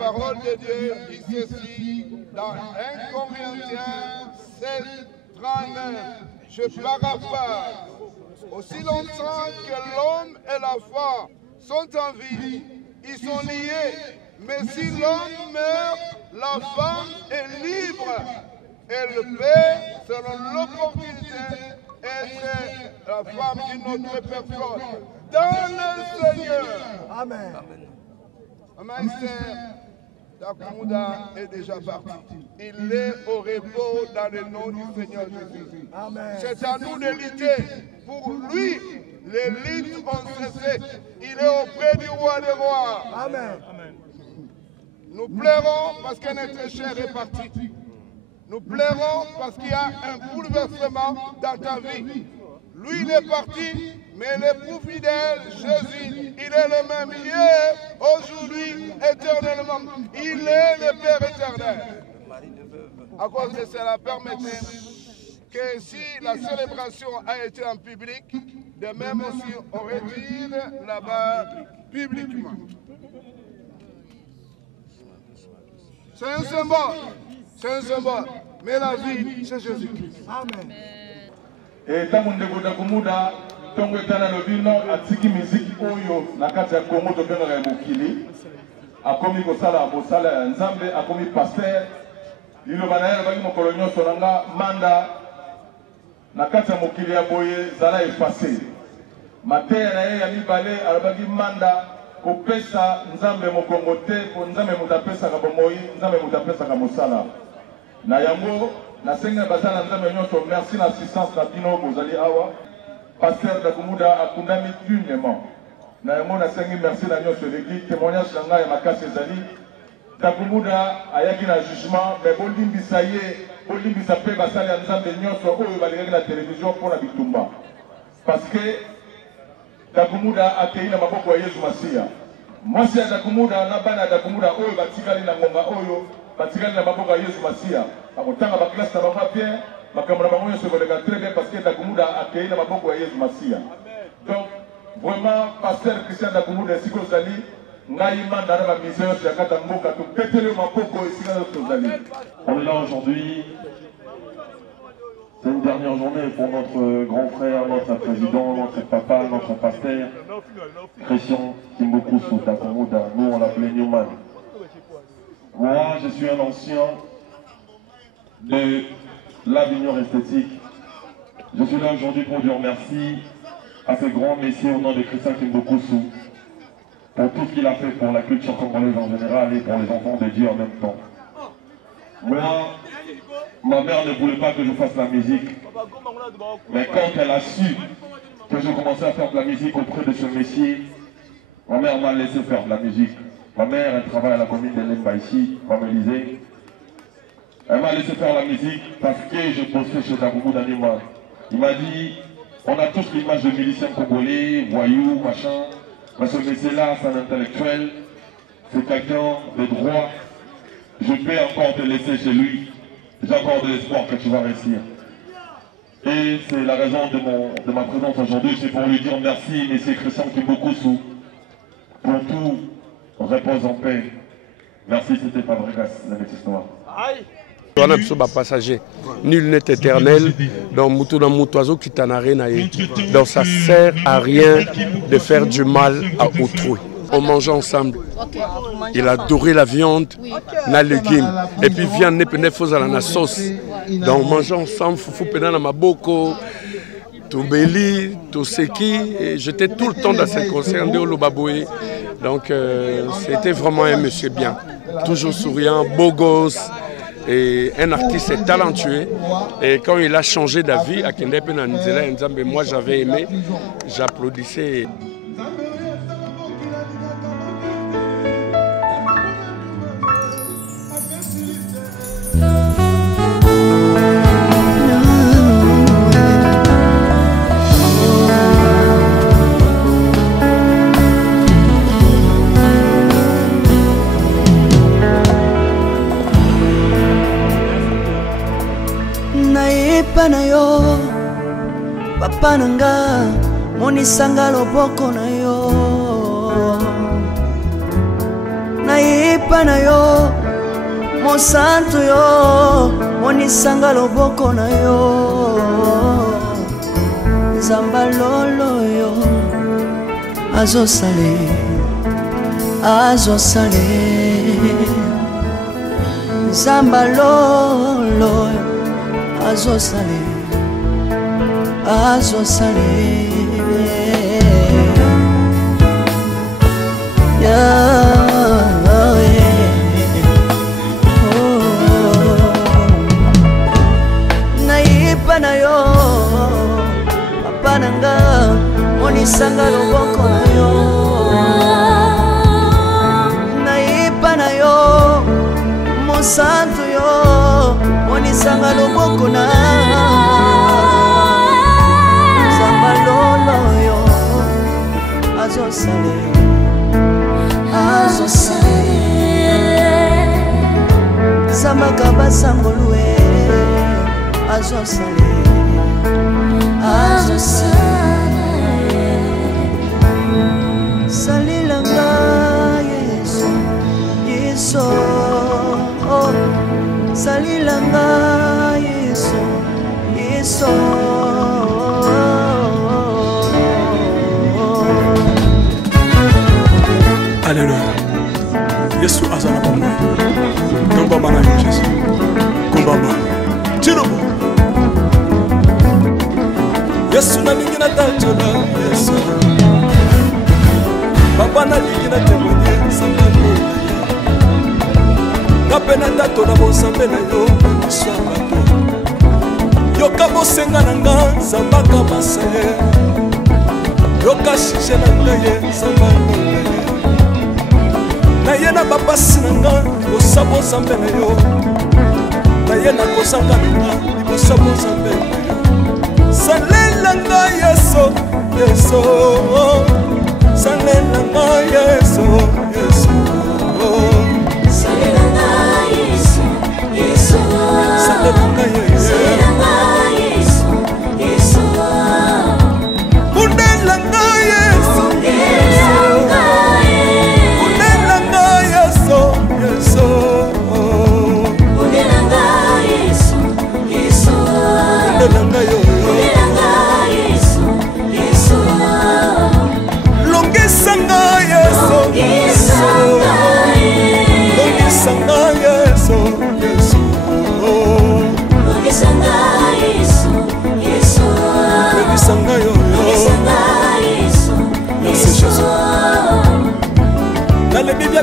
parole de Dieu dit ceci dans 1 Corinthiens 16, 39. Je paraphrase. Aussi longtemps que l'homme et la femme sont en vie, ils sont liés. Mais si l'homme meurt, la femme est libre. Elle peut, selon l'opportunité, être la femme d'une autre personne. Dans le Seigneur. Amen. Maman Esther, Dakuda est déjà parti. Il est au repos dans le nom du Seigneur Jésus. C'est à nous de lutter. Pour lui, les luttes ont cessé. Il est auprès du roi des rois. Amen. Nous pleurons parce que notre chair est partie. Nous pleurons parce qu'il y a un bouleversement dans ta vie. Lui, il est parti, mais l'époux fidèle, Jésus, il est le même hier, aujourd'hui, éternellement. Il est le Père éternel. À cause de cela, permettez que si la célébration a été en public, de même aussi on retire là-bas publiquement. C'est un symbole. C'est un symbole. Mais la vie, c'est Jésus-Christ. Amen. Et tant que Dakumouda, Tongo Etana Lobino, Atiki Musique Oyo, Nakatia Kongo Tokena Mukili, a commis Kosala, Bosala, Nzambe, a commis Pasteur, il y a un Mokolonio Sonanga, Manda, Nakatia Mukili Aboye, Zala effacé. Matéa Yami Balé, Arabagi Manda, Kopesa, Nzambe Mokongote, Nzambe Mutapesa Kabomoi, Nzambe Mutapesa Kamosala. Nayango, na senga bazana nzambe nyoto, merci l'assistance na bino bozali awa. Pasteur Dakumouda akundami dignement. Nayango na sengi merci na nyoto leki témoignage nanga ya makasi ezali. Dakumouda ayaki na jugement mais bolimbisa ye, bolimbisa pe basali ya nzambe nyoto oyo balingaki na télévision pour na bitumba. Parce que Dakumouda akei na maboko ya Yesu Masia. Mwasi ya Dakumouda na bana Dakumouda oyo batikali na ngonga oyo batikali na maboko ya Yesu Masia. Akotanga ba classe na ba bien, makambo na bango se kolega très bien parce que Dakumouda akei na maboko ya Yesu Masia. Donc vraiment pasteur Christian Dakumouda siko zali ngai manda na ba mission ya kata mboka to petele maboko esika to zali. On est là aujourd'hui. C'est une dernière journée pour notre grand frère, notre président, notre papa, notre pasteur, Christian Kimbokusu Dakumouda. Nous on l'appelait Newman. Moi je suis un ancien de l'Avignon esthétique. Je suis là aujourd'hui pour dire merci à ce grand messieurs au nom de Christian Kimbokusu pour tout ce qu'il a fait pour la culture congolaise en général et pour les enfants de Dieu en même temps. Moi, ma mère ne voulait pas que je fasse la musique, mais quand elle a su que je commençais à faire de la musique auprès de ce monsieur, ma mère m'a laissé faire de la musique. Ma mère, elle travaille à la commune de Lemba ici, comme Élysée. Elle m'a laissé faire la musique parce que je bossais chez Dakumouda Nima. Il m'a dit, on a tous l'image de miliciens congolais, voyous, machin. Mais ce monsieur-là, c'est un intellectuel, c'est quelqu'un de droit. Je peux encore te laisser chez lui. J'ai encore de l'espoir que tu vas réussir. Et c'est la raison de ma présence aujourd'hui. C'est pour lui dire merci, monsieur Christian Kimbokusu, pour tout. Repose en paix. Merci, c'était Fabregas, la bête histoire. On a besoin de passagers. Nul n'est éternel. Donc, donc ça sert à rien de faire du mal à autrui. On mangeait ensemble. Il a adoré la viande, les légumes. Et puis viande n'est pas à la sauce. Donc on mangeait ensemble, foufou pena na maboko, toubeli, toseki. Et j'étais tout le temps dans ce concert de Olobaboué. Donc c'était vraiment un monsieur bien. Toujours souriant, beau gosse. Et un artiste talentueux. Et quand il a changé d'avis, à Kendepe Nzela Nzambe, moi j'avais aimé, j'applaudissais. Na yo papa nanga monisanga loboko na yo nayipa na yo mosantu yo monisanga loboko na yo nzamba lolo yo azosale nzamba lolo azosale nayipa na yo papa nanga monisanga loboko na yo nayipa na yo mosantu yo monisanga loboko na nzamba lolo yo azosale Zamaka basangolwe azosale salilanga Yesu salilanga Yesu Alléluia. Yesu azana bomwe. Komba mana Yesu. Komba mana. Tirobo. Yesu na lingina tachola Yesu. Papa na lingina temwenye sambalo. Kapena tato na bosambe na yo swamba. Yoka bosenga nanga zambaka masaye. Yoka shishe nanga ye sambalo. Naye na bapasi nanga kosabo zambe na yo naye na kosanga nanga kosabo zambe na yo salelanga Yesu salelanga Yesu salelanga Yesu salelanga Yesu undelanga Yesu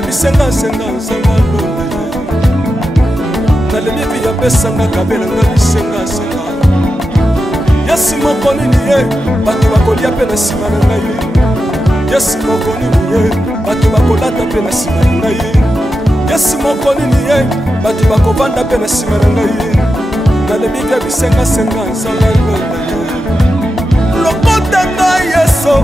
bisenga senga sangalo nale bibi ya pesanga kabela nga bisenga senga Yesu mokoni niye batu bakolia pe na sima na ngai Yesu mokoni niye batu bakolata pe na sima na ngai Yesu mokoni niye batu bakovanda pe na sima na ngai nale bibi ya bisenga senga sangalo lokota ngai Yesu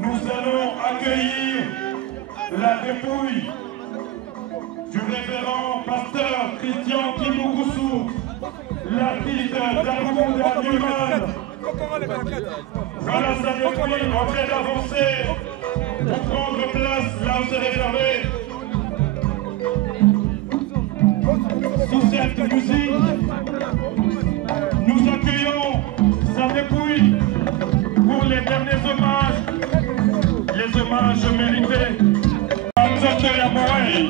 Nous allons accueillir la dépouille du révérend pasteur Christian Kimbukusu, l'artiste d'Akoumouda Newman. Voilà sa dépouille en train d'avancer pour prendre place là où c'est réservé. Sous cette musique, nous accueillons sa dépouille pour les derniers hommages, les hommages mérités à Dr. Yamouraï.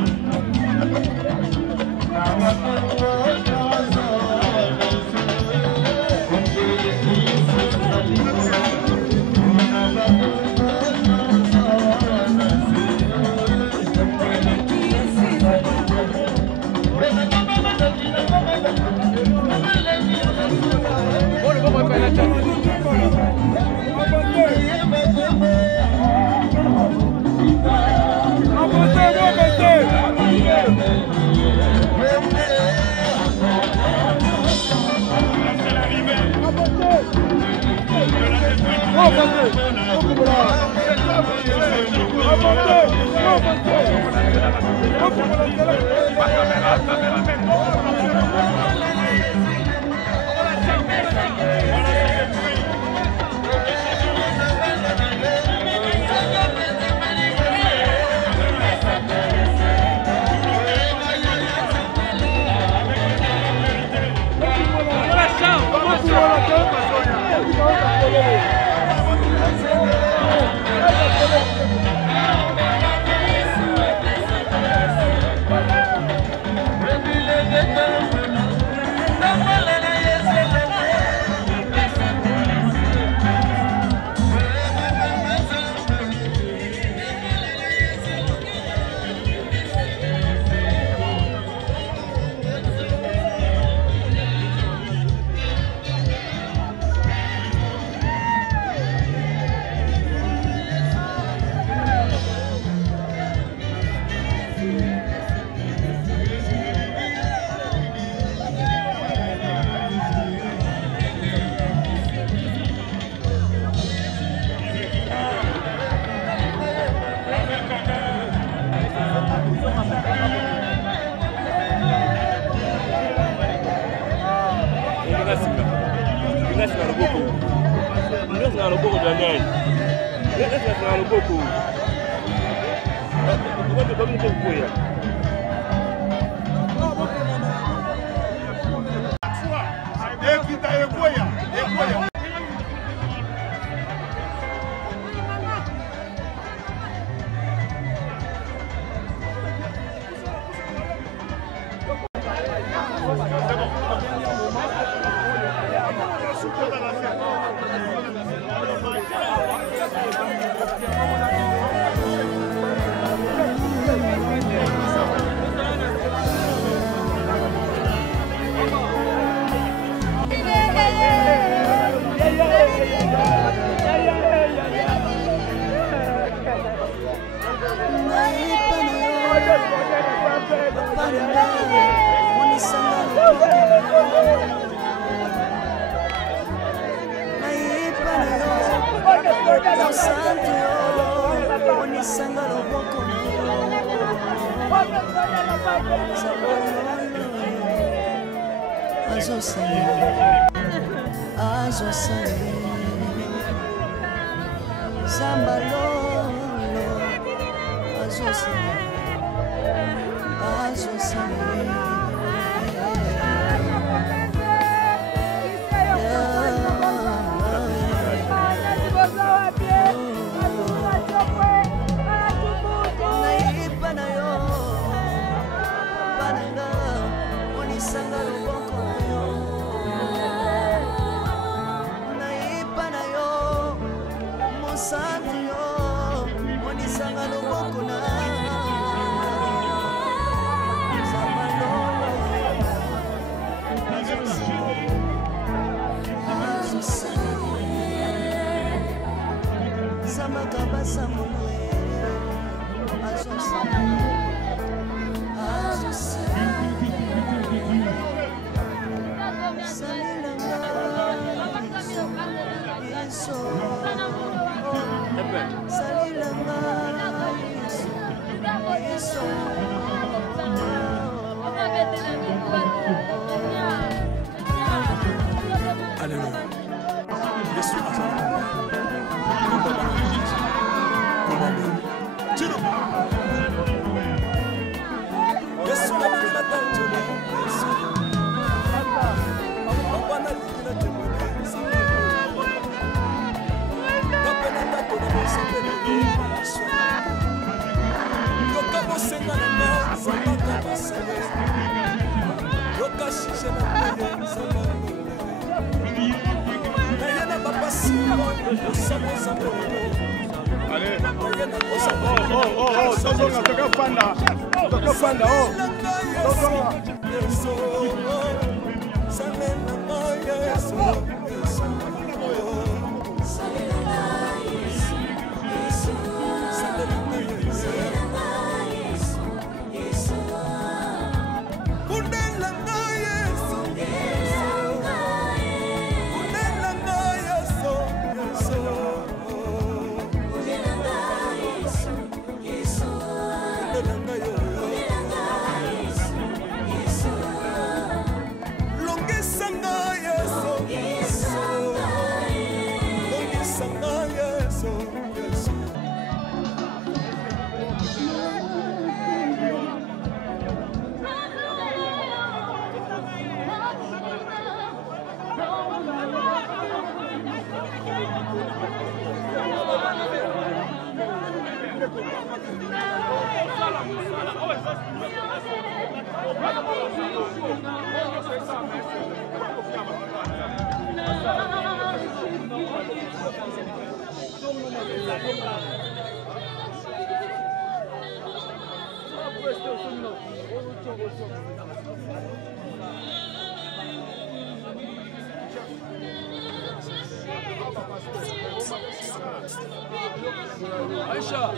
Aïcha.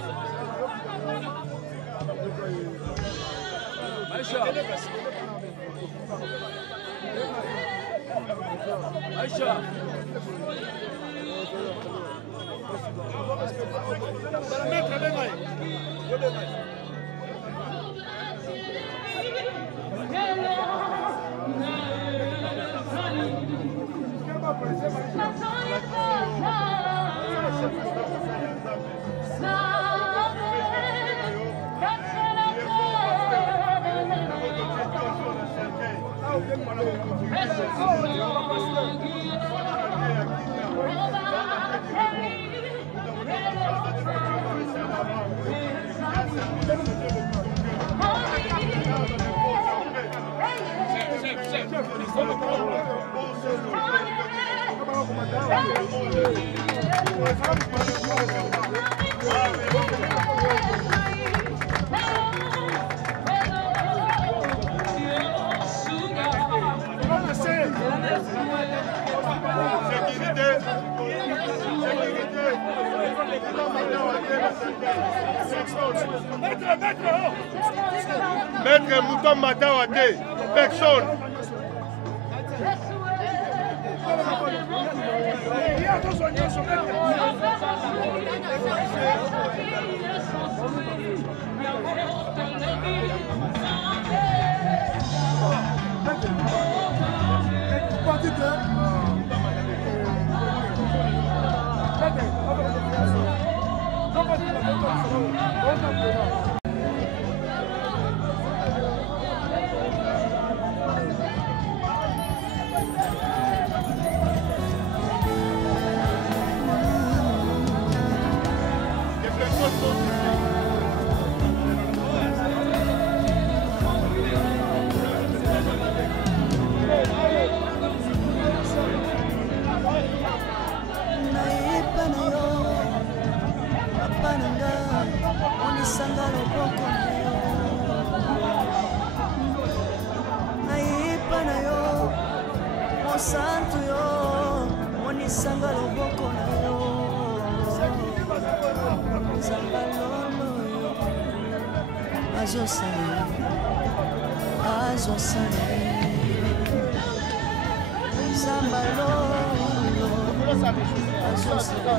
Aïcha. Aïcha. Maître Mouton Matawate, personne. Santo yo, monisanga loboko na yo, zamba lolo yo, azosale, zamba lolo, azosale.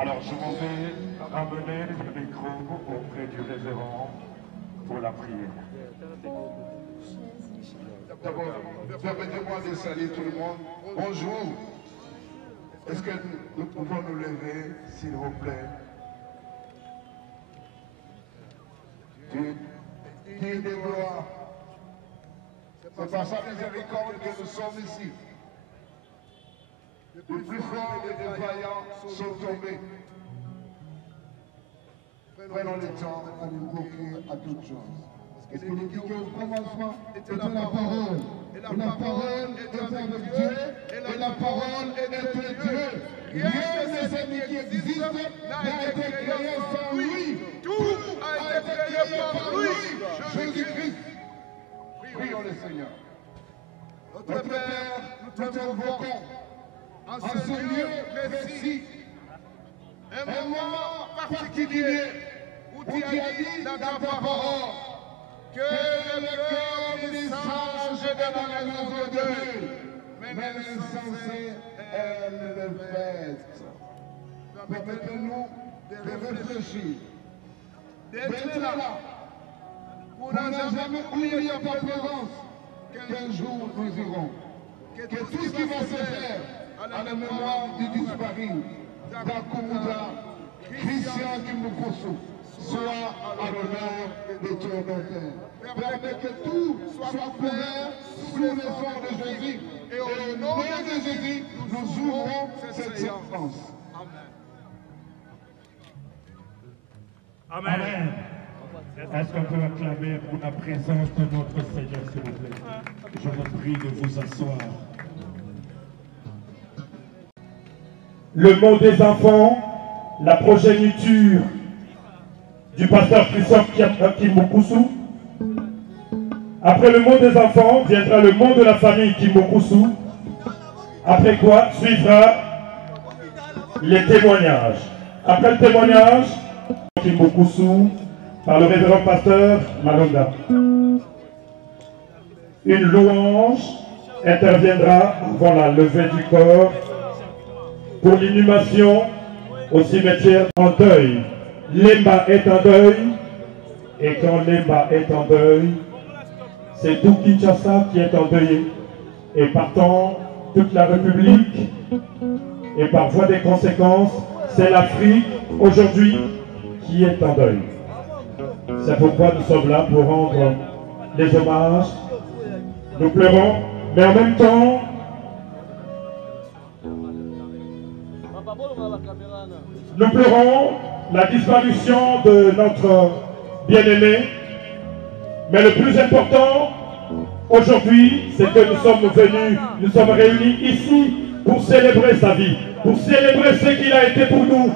Alors je m'en vais ramener le micro auprès du révérend pour la prière. D'abord, permettez-moi de saluer tout le monde. Bonjour. Est-ce que nous pouvons nous lever, s'il vous plaît? Dieu de gloire. C'est par sa miséricorde que nous sommes ici. Les plus forts et les vaillants sont tombés. Prenons le temps à nous confier à toutes choses. Parce que nous dit qu'au commencement était la parole. Et la parole était avec Dieu. Et la parole était Dieu. Rien de ce qui existe n'a été créé sans lui. Tout a été créé par lui, Jésus-Christ. Prions le Seigneur. Notre Père, nous t'invoquons en ce lieu précis, un moment particulier où tu as dit dans ta parole que le cœur des sages est dans la maison de Dieu, mais l'insensé aime le fait. Permettez-nous de réfléchir, d'être là, pour n'a jamais oublier ta présence, qu'un jour nous irons, que tout ce qui va se faire à la mémoire du disparu, d'Akoumouda, Christian Kimoukousou, soit à l'honneur de ton honneur. Permets que tout soit couvert sous les ordres de Jésus et au nom de Jésus, nous ouvrons cette séance. Amen. Est-ce qu'on peut acclamer pour la présence de notre Seigneur, s'il vous plaît? Je vous prie de vous asseoir. Le mot des enfants, la progéniture du pasteur Christophe Kimbokusu. Après le mot des enfants, viendra le mot de la famille Kimbokusu. Après quoi suivra les témoignages. Après le témoignage, Kimbokusu, par le révérend pasteur Malonga. Une louange interviendra avant la levée du corps pour l'inhumation au cimetière en deuil. Lemba est en deuil, et quand Lemba est en deuil, c'est tout Kinshasa qui est endeuillé, et partant toute la République, et par voie des conséquences, c'est l'Afrique aujourd'hui qui est en deuil. C'est pourquoi nous sommes là pour rendre les hommages. Nous pleurons, mais en même temps, nous pleurons la disparition de notre bien-aimé. Mais le plus important aujourd'hui, c'est que nous sommes réunis ici pour célébrer sa vie, pour célébrer ce qu'il a été pour nous.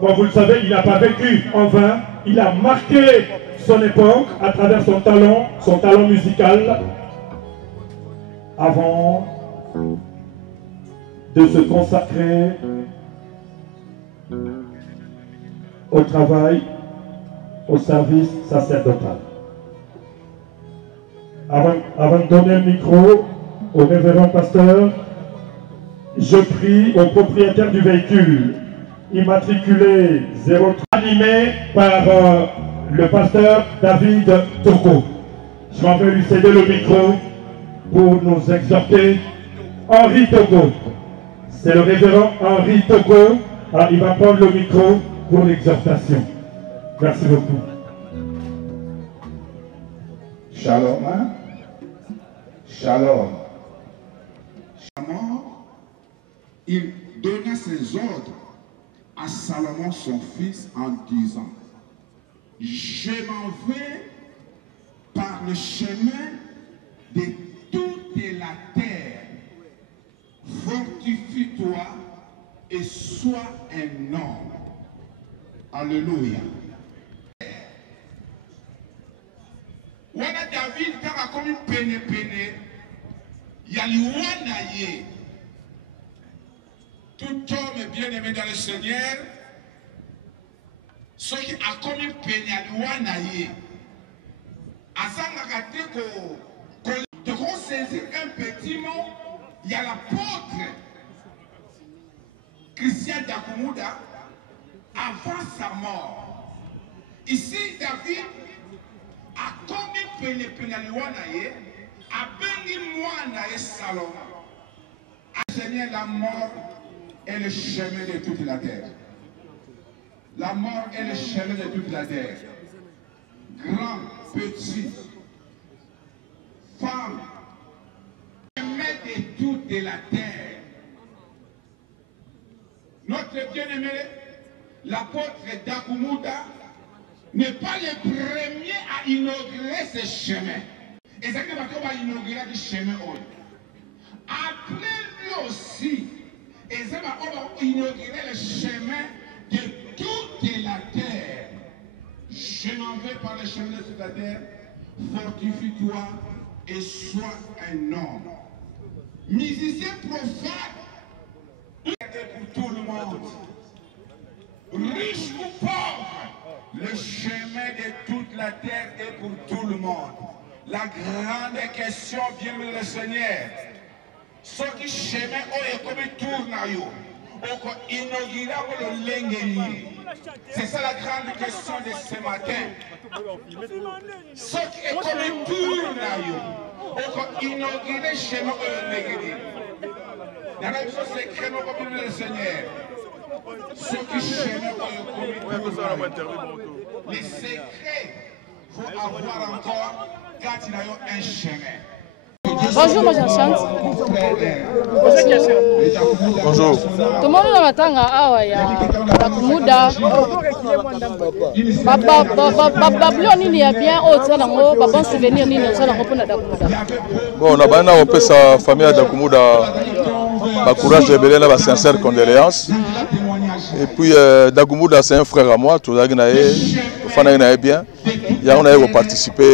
Comme vous le savez, il n'a pas vécu en vain, il a marqué son époque à travers son talent musical, avant de se consacrer au travail, au service sacerdotal. Avant de donner le micro au révérend pasteur, je prie au propriétaire du véhicule immatriculé 03, animé par le pasteur David Toko. Je m'en vais lui céder le micro pour nous exhorter. Henri Toko. C'est le révérend Henri Toko. Alors, il va prendre le micro pour l'exhortation. Merci beaucoup. Shalom, hein? Shalom. Il donna ses ordres à Salomon son fils en disant: je m'en vais par le chemin de toute la terre. Fortifie-toi et sois un homme. Alléluia. Wana David kaka komi pene yaliwana ye. Tout homme bien-aimé dans le Seigneur, ceux qui a commis pene yaliwana ye. Asanga kate de saisir un petit mot, il y a l'apôtre Christian Dakumuda avant sa mort. Ici, David a commis Pénéliwanaye, a béni Moanaye Salomon. Seigneur, la mort est le chemin de toute la terre. La mort est le chemin de toute la terre. Grand, petit, femme, chemin de toute la terre. Notre bien-aimé, l'apôtre Dakumuda, n'est pas le premier à inaugurer ce chemin. Et c'est que va inaugurer ce chemin. Après lui aussi, et ça va inaugurer le chemin de toute la terre. Je m'en vais par le chemin de toute la terre. Fortifie-toi et sois un homme. Musicien profane pour tout le monde. Riche ou pauvre, le chemin de toute la terre est pour tout le monde. La grande question, bien le Seigneur, ce qui chemin est comme tourne à vous, le lengeni. C'est ça la grande question de ce matin. Ce qui est comme tourne à vous, inaugurer le chemin au lengeni. La même chose c'est créneau comme le Seigneur. Ce qui chemin les secrets, il faut avoir encore quand il y a un chemin. Bonjour, moi j'enchante. Bonjour. Tout le monde est matanga awa ya Dakumuda. Bablo nini ya bien autre nango, bon souvenir nini autre nango pour Dakumuda. Bon, on a bien opé sa famille à Dakumuda. Courage de Belén, ma sincère condoléance. Et puis Dakumuda c'est un frère à moi, tout le monde est bien. On a participé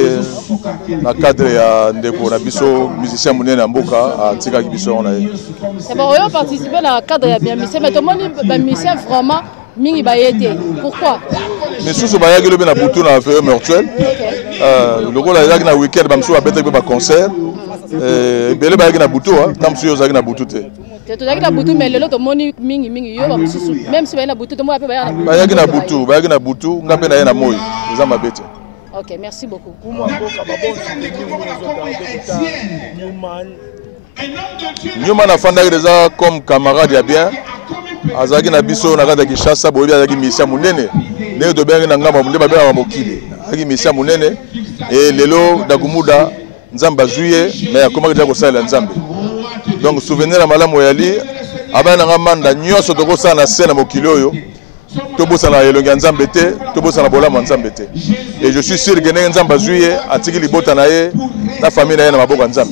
dans le cadre de musicien Mounene Mboka à Tika Gibiso. On a participé dans le cadre de musicien, mais tout le monde musicien vraiment mingi bayete. Pourquoi? Mais sous ce bayage le na butu na affaire mortuelle. Le rôle là na week-end bamsou a bête ba concert. Belé bayage na butu hein, tamsou yo zaki na butu te. Tu as dit que mais le moni mingi yo même si na butu to mo bayage na butu ngape na na moyi. Eza mabete. OK, merci beaucoup. Newman a fondé déjà comme camarade ya bien. Azaki na biso na kata Kinshasa boyebi azaki mission munene. Ne to benga na ngamba munde babela wa mokili. Azaki mission munene et lelo Dakumuda nzamba zuye mais akoma déjà ko sala nzambe. Donc souvenir ya malamu yali abana ngamanda nyoso to ko sala na scène mokili oyo. Tobosa na elongi nzambe te, tobosa na bolama nzambe te. Et je suis sûr que ne nzamba zuye atiki libota na ye na famille na ye na maboko nzambe.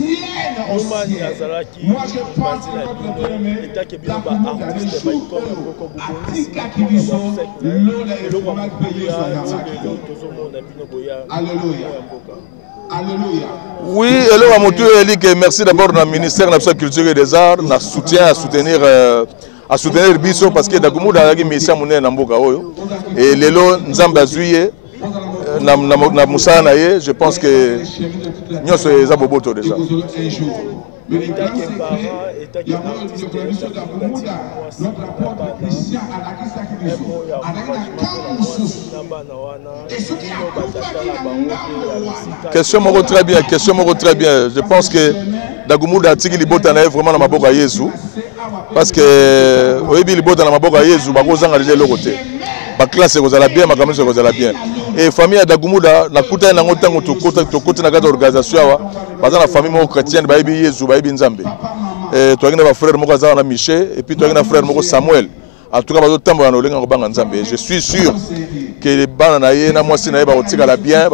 Oui, hello à Motu Elik, merci d'abord au ministère de la Culture et des Arts, na soutien à soutenir Biso parce que Dakumuda a mission Mounene Mboka oyo et lelo nzamba zuye na Moussa naye, je pense que nous sommes les aboboto déjà. Question moro très bien, Je pense que Dakumuda tiki libota na vraiment na maboka Yesu parce que oyebi libota na maboka Yesu bakozanga déjà le côté. Ba classe kozala bien, makambo kozala bien. Et famille ya Dakumuda na kuta na ngotango to kota na kata organisation awa, baza na famille moko chrétienne bayebi Yesu bayebi Nzambe. Tu as un frère moko azana Michel et puis tu as un frère moko Samuel. En tout cas bazo tambola na olenga kobanga Nzambe. Je suis sûr que les bana na ye na mwasi na ye ba otika la bien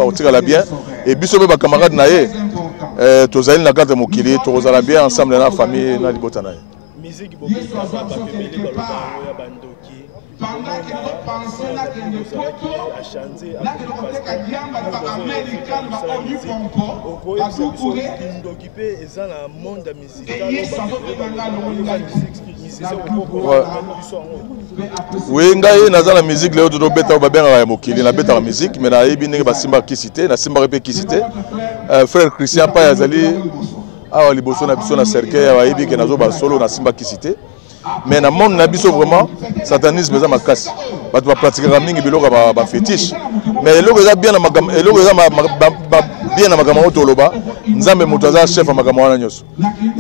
et biso be ba camarade na ye tozali na kata mokili to kozala bien ensemble na famille na libota na ye. Musique beaucoup ba pepeli ba loba ya bandoki. Oui, ngai naza la musique leo to beta ba benga ya mokili na beta la musique mais na yebi ndenge basimba kisité na simba repe kisité frère Christian pa yazali awa liboso na biso na cercueil ya yebi ke nazo ba solo na simba kisité. Mais dans le monde, vraiment, satanisme est makasi. On va pratiquer biloko ba fétiche. Mais eloko eza bien na magama, eloko eza bien na magama otoloba, nzambe moto aza chef magama wana nyoso.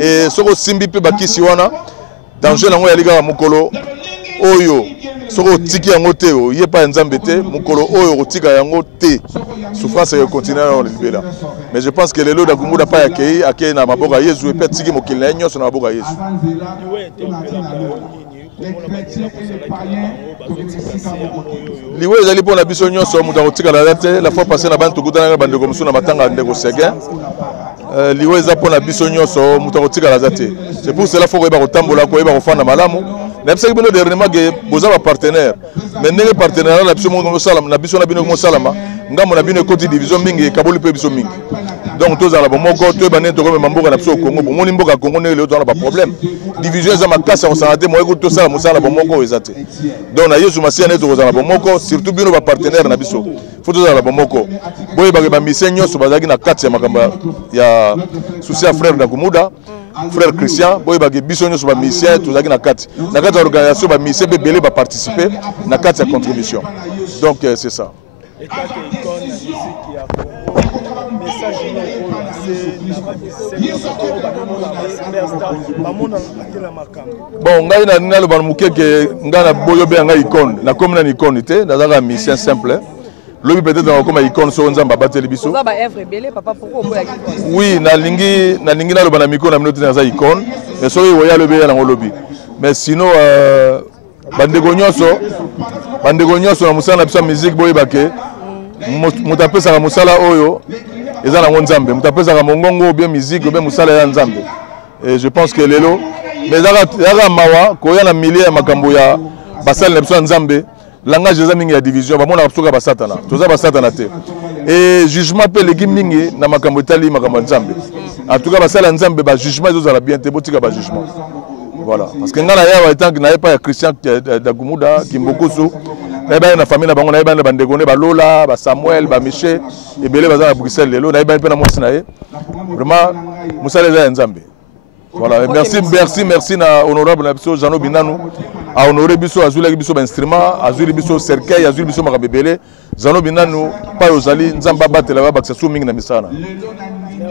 Et soko simbi pe bakisi wana, danger nango ya liga mukolo oyo. Soko tiki yango te o, ye pa nzambe te, mukolo oyo otika yango te. Souffrance est continue dans le libéla. Mais je pense que les lots d'Akumuda pas accueilli na maboka Yesu et peut tiki mokili na nyoso na maboka Yesu. Liwe ezali pona biso nyonso muta kotika la date la fois passée na bantu kutana bande comme na matanga ndeko Seguin. Liwe eza pona biso nyonso muta kotika la date. C'est pour cela faut ba kotambola ko ba kofanda malamu. Na biso bino dernièrement que boza ba partenaire. Mais ndenge partenaire la biso mo salama na biso na bino mo salama. Ngamo na bino côté division mingi kaboli pe biso mingi. Donc tous ala bomoko to bané to comme mamboka na biso au Congo. Bomoni mboka Congo ne le to na ba problème. Division za makasa on santé mo eko to sala mo sala bomoko ezate. Donc na Yesu masia ne to za bomoko surtout bino ba partenaire na biso. Faut to za bomoko. Boye ba mission nyonso bazaki na kati ya makamba ya souci frère Dakumuda. Frère Christian, boy ba biso nyoso ba mission tozaki na kati organisation ba mission be belé ba participer na kati ya contribution. Donc c'est ça. Bon, ngai na nalo ba mukeke ngana boyo be ngai icône na comme na icône te nazaka mission simple. Lobi peut-être comme icône sur Nzamba bateli biso. Ça va œuvre belé papa pourquoi on peut icône. Oui, na lingi na loba na miko na minute na za icône. Mais so yoya lobi ya lobby. Mais sinon bandeko nyonso na musala na biso musique boye bake. Mutapesa ka musala oyo eza na Nzambe. Mutapesa ka mongongo bien musique bien musala ya Nzambe. Et je pense que lelo mais yaka mawa koya na milieu ya makambo ya basala na biso Nzambe. Langage des amis de division, bah mon absolument pas satana. Tout ça pas satana te. Et jugement peut les mingi na makambo tali makambo Nzambe. En tout cas bah ça la Nzambe bah jugement ils ont bien te botika bah jugement. Voilà. Parce que ngana ya étant que n'avait pas Christian d'Agumuda qui beaucoup sous. Na ba na famille na bango na ba na bandeko ne ba Lola, ba Samuel, ba Michel et belé ba za Bruxelles lelo na ba pe na mwasi na ye. Vraiment musala za Nzambe. Voilà, okay, merci na honorable Nabiso Jano Binanu a honoré biso azuli biso instrument azuli biso cercueil azuli biso makabebele Jano Binanu pa ozali nzamba batela ba baksa su mingi na misana.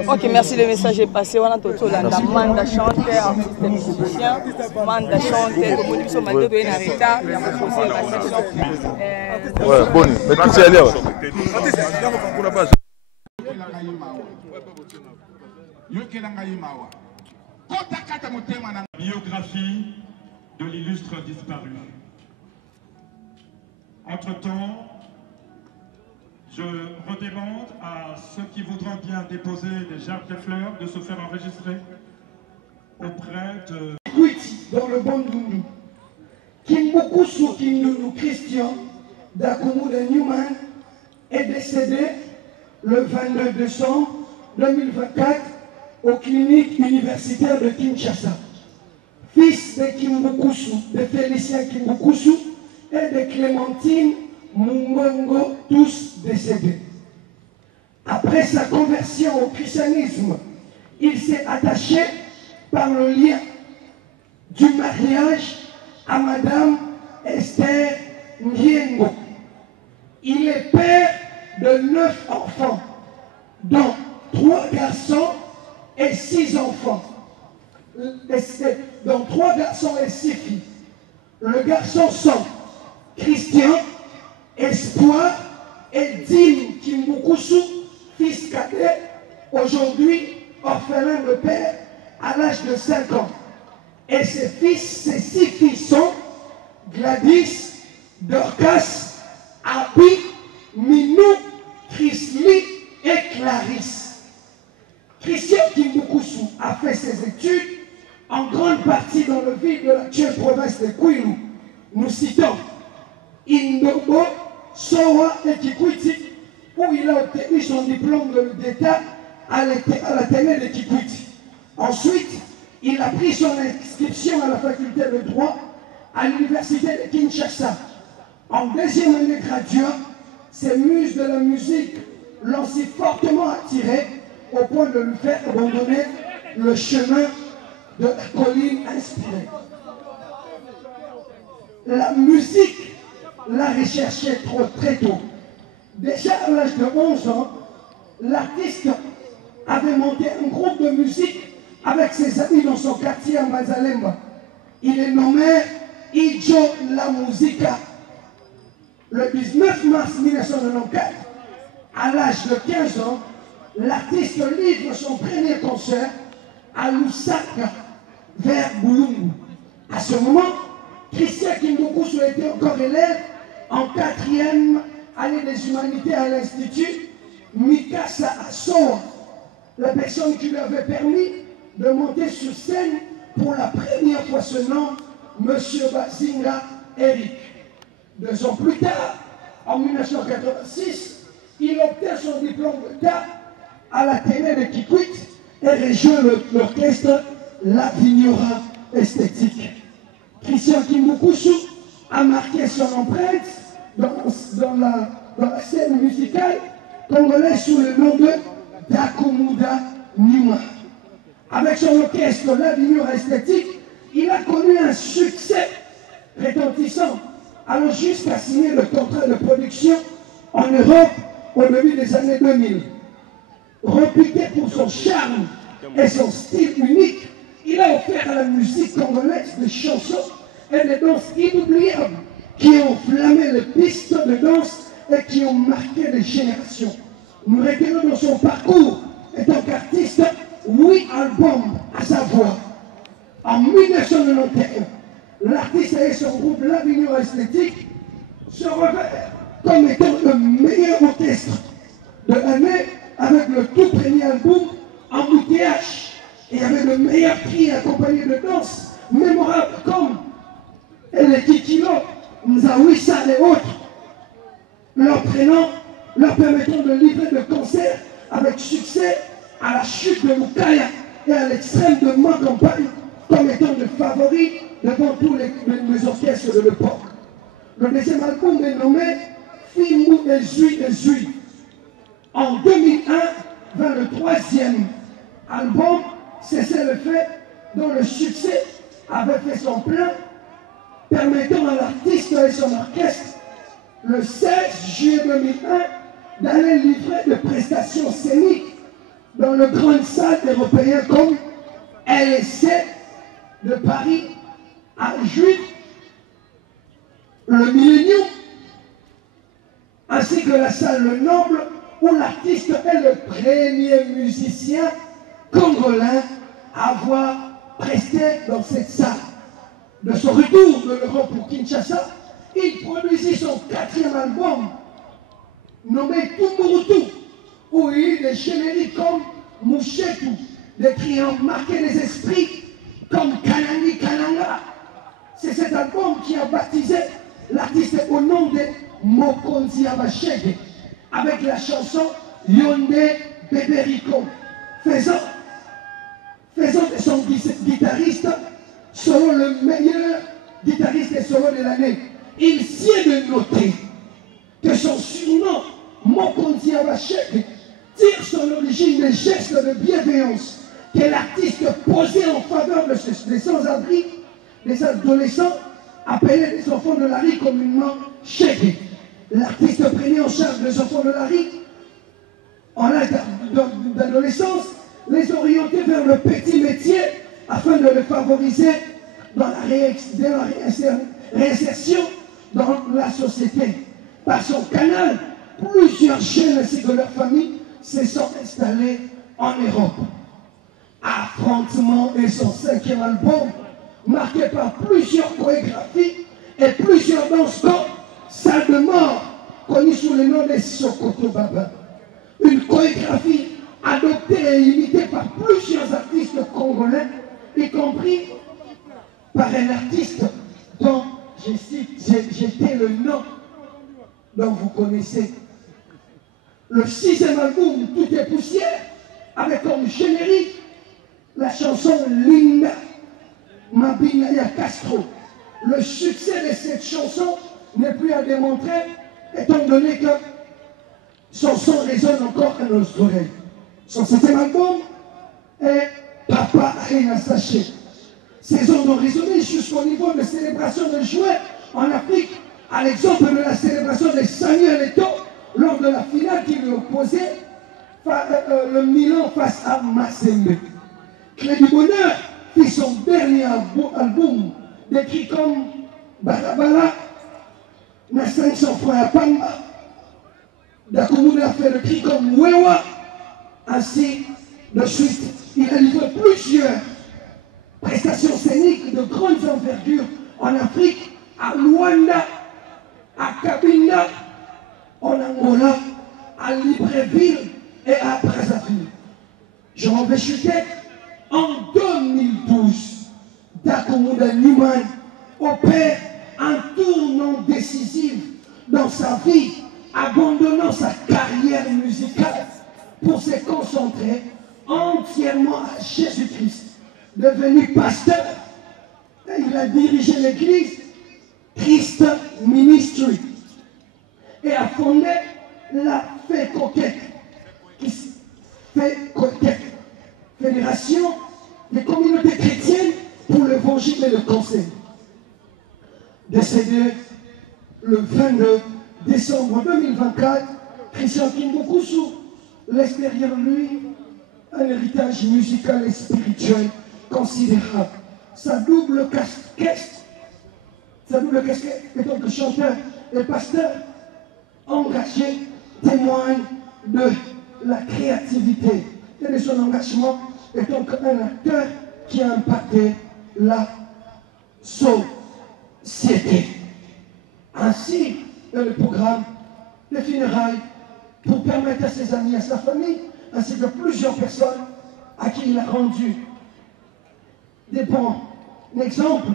OK, merci, le message est passé. On a tout la manda chanteur, artiste musicien, manda chanteur, comme biso malgré de en retard, il y a proposé la session. Ouais, bon, mais qui c'est là? Biographie de l'illustre disparu. Entre-temps, je redemande à ceux qui voudront bien déposer des gerbes de fleurs de se faire enregistrer auprès de... Dans le bon Ndoundou, Kimbukusu Kindoundou Christian d'Akumuda Newman est décédé le 22 décembre 2024 aux cliniques universitaires de Kinshasa. Fils de Kimbukusu, de Félicien Kimbukusu et de Clémentine Mungongo, tous décédés. Après sa conversion au christianisme, il s'est attaché par le lien du mariage à Madame Esther Ndiengo. Il est père de 9 enfants, dont 3 garçons et 6 enfants. Donc 3 garçons et 6 filles. Le garçon sont Christian, Espoir et Dine Kimbukusu, fils cadet, aujourd'hui orphelin de père à l'âge de 5 ans. Et ses 6 filles sont Gladys, Dorcas, Abi, Minou, Chrisly et Clarisse. Christian Kimbukusu a fait ses études en grande partie dans le ville de l'actuelle province de Kwilu. Nous citons Indobo, Sowa et Kikwiti, où il a obtenu son diplôme d'État à l'Athénée de Kikwiti. Ensuite, il a pris son inscription à la faculté de droit à l'université de Kinshasa. En deuxième année graduate, ses muses de la musique l'ont si fortement attiré au point de lui faire abandonner le chemin de la colline inspirée. La musique l'a recherché très tôt. Déjà à l'âge de 11 ans, l'artiste avait monté un groupe de musique avec ses amis dans son quartier à Mazalemba. Il est nommé Ijo La Musica. Le 19 mars 1994, à l'âge de 15 ans, l'artiste livre son premier concert à Lusaka, vers Boulungu. À ce moment, Christian Kimbukusu était encore élève en 4e année des humanités à l'Institut Mikasa à Soa, la personne qui lui avait permis de monter sur scène pour la première fois ce nom, M. Bazinga Eric. 2 ans plus tard, en 1986, il obtient son diplôme d'État à l'Athénée de Kikwit et rejoint l'orchestre La Vignora Esthétique. Christian Kimbukusu a marqué son empreinte dans la scène musicale congolaise sous le nom de Dakumuda Numa. Avec son orchestre La Vignora Esthétique, il a connu un succès retentissant, allant jusqu'à signer le contrat de production en Europe au début des années 2000. Réputé pour son charme et son style unique, il a offert à la musique congolaise des chansons et des danses inoubliables qui ont enflammé les pistes de danse et qui ont marqué des générations. Nous retenons dans son parcours, étant qu'artiste, 8 albums à sa voix. En 1991, l'artiste et son groupe L'Avignon Esthétique se révèlent comme étant le meilleur orchestre de l'année avec le tout premier album Embouteillage et avec le meilleur prix accompagné de danse mémorable comme les Kikilo, Nzawissa et autres, leur prénom leur permettant de livrer le concert avec succès à la chute de Mukaya et à l'extrême de ma campagne comme étant de favoris devant tous les orchestres de l'époque. Le deuxième album est nommé Fimou et Zui. En 2001, vers le troisième album, Cessez le fait, dont le succès avait fait son plein, permettant à l'artiste et son orchestre, le 16 juillet 2001, d'aller livrer des prestations scéniques dans le grand salle européen comme LSC de Paris, à Juif, le Millennium, ainsi que la salle Le Noble, où l'artiste est le premier musicien congolais à avoir presté dans cette salle. De son retour de l'Europe pour Kinshasa, il produisit son 4e album, nommé Tumurutu, où il y a des génériques comme Mouchetou, des triangles marqués des esprits, comme Kanani Kananga. C'est cet album qui a baptisé l'artiste au nom de Mokonzi Abashege, avec la chanson Yonde Beberiko, faisant de son guitariste solo le meilleur guitariste et solo de l'année. Il vient de noter que son surnom Mokonzi Abashege tire son origine des gestes de bienveillance que l'artiste posait en faveur des sans-abri, des adolescents appelés des enfants de la rue communément Chege. L'artiste prenait en charge les enfants de la rue en l'âge d'adolescence, les orienter vers le petit métier afin de les favoriser dans la réinsertion dans la société. Par son canal, plusieurs jeunes ainsi que leurs familles se sont installés en Europe. Affrontement est son 5e album, marqué par plusieurs chorégraphies et plusieurs danses comme Salle de mort, connue sous le nom de Sokoto Baba. Une chorégraphie adoptée et imitée par plusieurs artistes congolais, y compris par un artiste dont j'étais le nom dont vous connaissez. Le 6e album, Tout est poussière, avec comme générique la chanson Linda Mabinaya Castro. Le succès de cette chanson n'est plus à démontrer, étant donné que son son résonne encore à nos oreilles. Son 7e album est Papa Aina Saché. Ces ondes ont résonné jusqu'au niveau de célébration de juin en Afrique, à l'exemple de la célébration de Samuel Eto'o lors de la finale qui lui opposait le Milan face à Mazembe. Clé du Bonheur fit son dernier album, décrit comme Barabala, na 500 francs à Pamba. Dakoumou a fait le cri comme Wewa, ainsi de suite. Il a livré plusieurs prestations scéniques de grandes envergures en Afrique, à Luanda, à Cabinda, en Angola, à Libreville et à Brazzaville. Je m'en vais chuter. En 2012, Dakoumou Newman opère un tournant décisif dans sa vie, abandonnant sa carrière musicale pour se concentrer entièrement à Jésus-Christ. Devenu pasteur, il a dirigé l'église Christ Ministry et a fondé la Fédération des communautés chrétiennes pour l'évangile et le conseil. Décédé le 22 décembre 2024, Christian Kimbukusu laisse derrière lui un héritage musical et spirituel considérable. Sa double casquette étant que chanteur et pasteur, engagé, témoigne de la créativité et de son engagement, et donc un acteur qui a impacté la société. Ainsi, dans le programme des funérailles, pour permettre à ses amis, à sa famille, ainsi que plusieurs personnes à qui il a rendu des bons exemples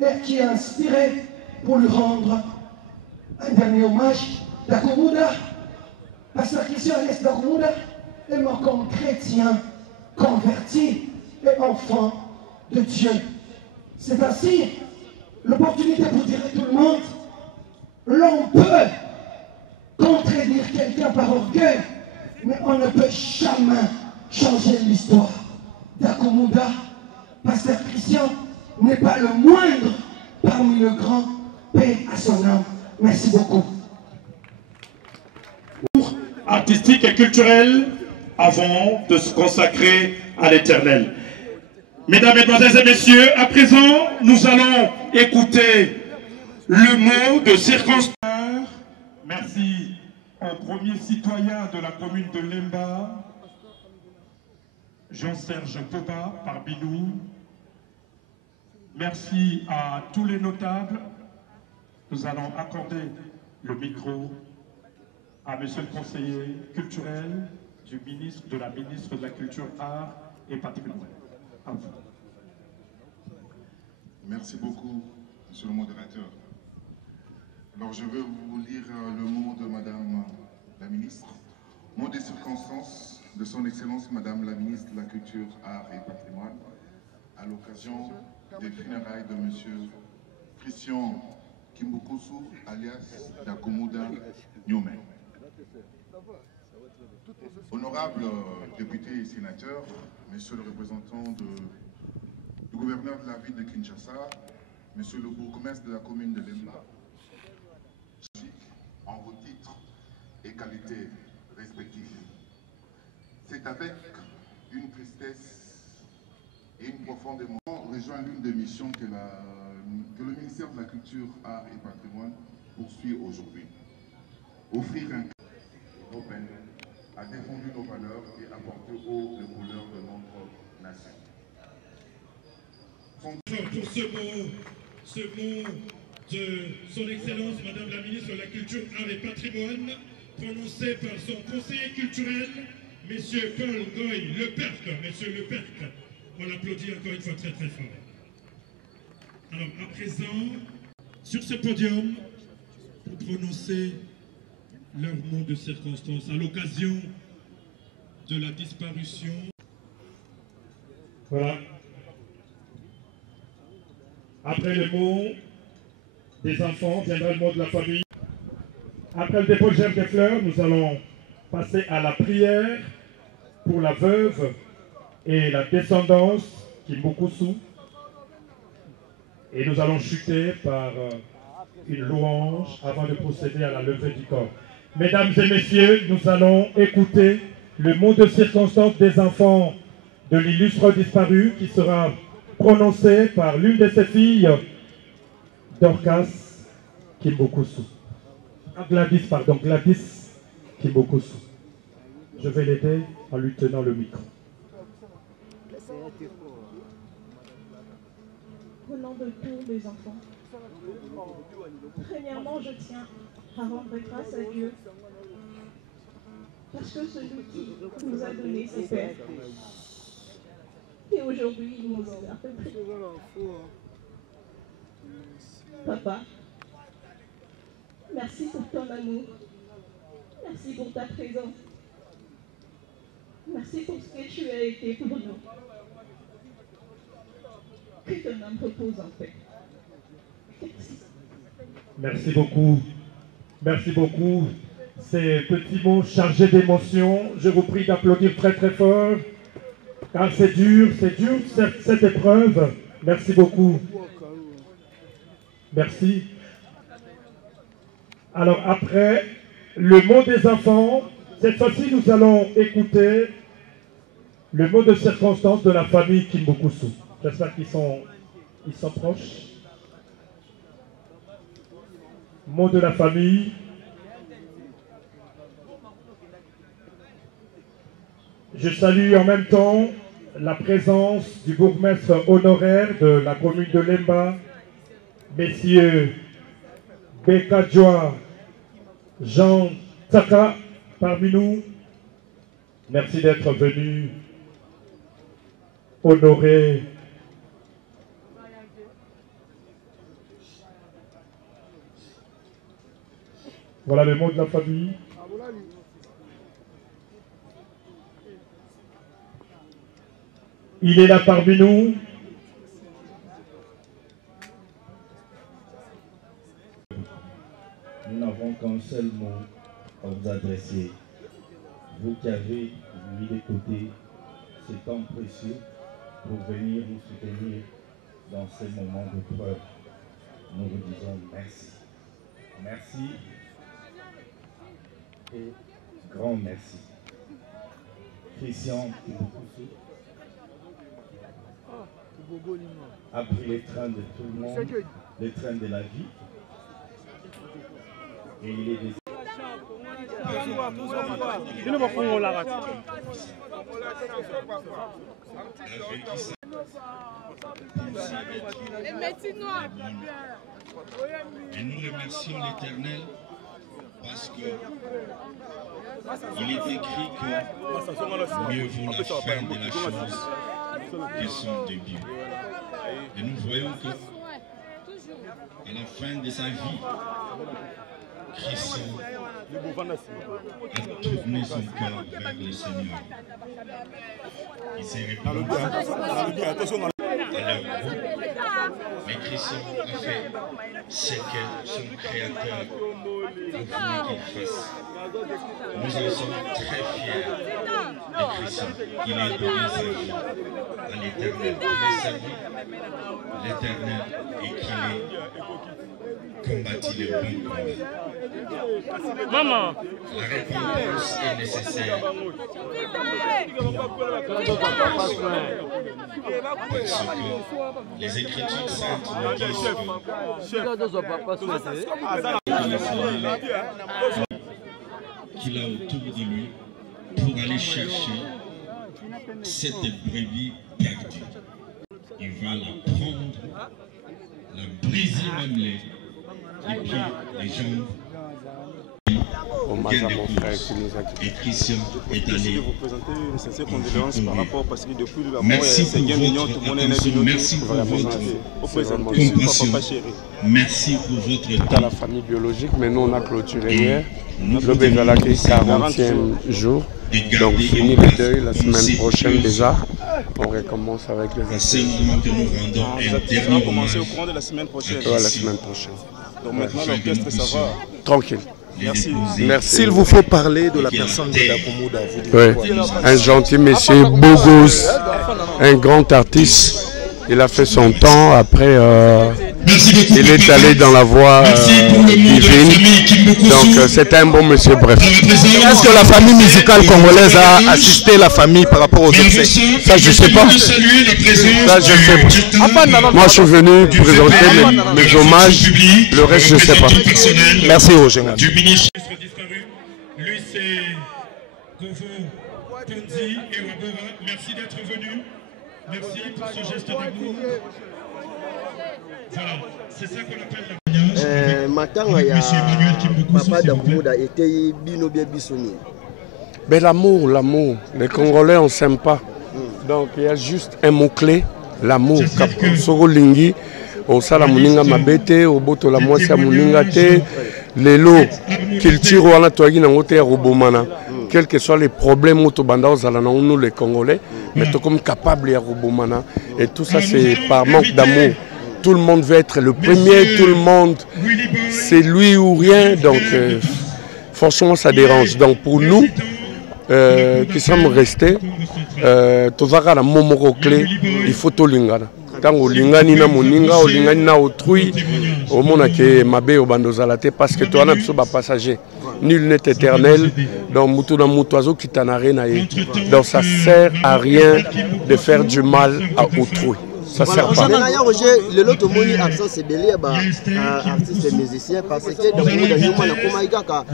et qui a inspiré pour lui rendre un dernier hommage. Dakoumouda, Pasteur Christian Alias Dakoumouda, est mort comme chrétien, converti et enfant de Dieu. C'est ainsi l'opportunité pour dire à tout le monde, l'on peut contredire quelqu'un par orgueil, mais on ne peut jamais changer l'histoire. Dakoumouda, Pasteur Christian, n'est pas le moindre parmi le grand, paix à son âme. Merci beaucoup. Artistique et culturel avant de se consacrer à l'éternel. Mesdames, Mesdemoiselles et Messieurs, à présent, nous allons écouter le mot de circonstance. Merci au premier citoyen de la commune de Lemba, Jean-Serge Boba, par Binou. Merci à tous les notables. Nous allons accorder le micro à Monsieur le conseiller culturel de la ministre de la Culture, Art et Patrimoine. À vous. Merci beaucoup, Monsieur le modérateur. Alors, je vais vous lire le mot de Madame la ministre. Mot des circonstances de son Excellence Madame la ministre de la Culture, Art et Patrimoine, à l'occasion des funérailles de Monsieur Christian Kimbukusu, alias Dakoumouda Nyomé. Honorables députés et sénateurs, Monsieur le représentant du gouverneur de la ville de Kinshasa, Monsieur le bourgmestre de la commune de Lemba, en vos titres et qualités respectifs. C'est avec une tristesse et une profonde émotion rejoint l'une des missions que le ministère de la Culture, Art et Patrimoine poursuit aujourd'hui. Offrir un cadre open a défendu nos valeurs et apporté haut les couleurs de notre nation. Pour ce mot de son Excellence Madame la ministre de la Culture, Art et Patrimoine, prononcé par son conseiller culturel, Monsieur Paul Goy Leperc. Monsieur Leperc, on l'applaudit encore une fois très très fort. Alors à présent, sur ce podium, pour prononcer leur mot de circonstance à l'occasion de la disparition. Voilà. Après le mot des enfants, viendra le mot de la famille. Après le dépôt de gerbe des fleurs, nous allons passer à la prière pour la veuve et la descendance Kimbukusu. Et nous allons chuter par une louange avant de procéder à la levée du corps. Mesdames et messieurs, nous allons écouter le mot de circonstance des enfants de l'illustre disparu qui sera prononcé par l'une de ses filles, Dorcas Kimbukusu. Gladys Kimbukusu. Je vais l'aider en lui tenant le micro. Au nom de tous les enfants, premièrement, je tiens à rendre grâce à Dieu parce que celui qui nous a donné ses pères et aujourd'hui il nous a fait pris. Papa, merci pour ton amour, merci pour ta présence, merci pour ce que tu as été pour nous. Que ton âme repose en paix. Merci. Merci beaucoup. Merci beaucoup. Ces petits mots chargés d'émotion, je vous prie d'applaudir très très fort, car c'est dur cette épreuve. Merci beaucoup. Merci. Alors après, le mot des enfants, cette fois-ci nous allons écouter le mot de circonstance de la famille Kimbukusu. J'espère qu'ils sont proches. Mot de la famille. Je salue en même temps la présence du bourgmestre honoraire de la commune de Lemba, messieurs Bekadjoa Jean Tsaka parmi nous. Merci d'être venus honorer voilà le mot de la famille. Il est là parmi nous. Nous n'avons qu'un seul mot à vous adresser. Vous qui avez mis de côté ce temps précieux pour venir nous soutenir dans ces moments de preuve, nous vous disons merci. Merci et grand merci. Christian Kibukusu a pris les trains de tout le monde, les trains de la vie, et il est décédé. Et nous remercions l'Éternel parce que il est écrit que mieux vaut la fin de la chose que son début. Et nous voyons que à la fin de sa vie, Christ a tourné son cœur vers le Seigneur. Il s'est répandu à leur goût. Mais Christ a fait ce que son Créateur a voulu qu'il fasse. Nous en sommes très fiers de Christ. Il a donné sa vie à l'Éternel. Il a servi l'Éternel et qu'il ait combattu le bon combat. Maman, la récompense est nécessaire. Parce que les Écritures saintes nous disent qu'il a autour de lui pour aller chercher cette brebis perdue. Il va la prendre, la briser même les pieds, les jambes. Hommage à mon frère qui nous a quittés. Et Christian est allé. Vous présenter une sincère condoléance par rapport parce que depuis la mort, merci c'est bien mignon, tout le monde est né. Merci pour votre compassion. Merci pour votre temps. À la famille biologique, mais nous on a clôturé hier. Le Bézalaki 40e jour. Donc fini le deuil la semaine prochaine déjà. On recommence avec les C'est le moment que nous rendons un dernier hommage. Commencer au courant de la semaine prochaine. Ouais, la semaine prochaine. Donc maintenant l'orchestre ça va. Tranquille. Merci. Merci. S'il vous faut parler de la personne de Dakoumouda, vous dites quoi? Un gentil monsieur, beau gosse, un grand artiste. Il a fait son temps, après il est allé dans la voie divine. Donc c'est un bon monsieur, bref. Est-ce que la famille musicale congolaise a assisté la famille par rapport aux obsèques? Ça je sais pas. Ça je sais pas. Moi je suis venu présenter mes hommages, le reste je sais pas. Merci au général. Lui c'est Kovo, Tondi et Wabora. Merci d'être venu. Merci pour ce geste d'amour. Voilà, c'est ça qu'on appelle la matanga ya papa Dakoumouda était bino bien bisoni. Mais l'amour, l'amour. Les Congolais on s'aime pas. Donc il y a juste un mot-clé, l'amour. Soro lingi, osala muninga mabete, oboto la mwasi muninga te. Lelo, culture wana toagi na ngote ya robomana. Quels que soient les problèmes nous les Congolais, mais tout comme capable à Robomana. Et tout ça c'est par manque d'amour. Tout le monde veut être le premier, tout le monde c'est lui ou rien. Donc franchement ça dérange. Donc pour nous qui sommes restés, tozaka la momoko clé, il faut tout lingana. Tant olingani na moninga, olingani na autrui, au monde que mabe au bandozalate parce que toi on a besoin de passagers. Nul n'est éternel, donc Moutouna Moutouazo qui t'en a rien à y. Donc ça sert à rien de faire du mal à autrui. Ça sert pas. Roger, le lot moni absence c'est belé ba artiste et musicien parce que dans le nyuma na koma ikaka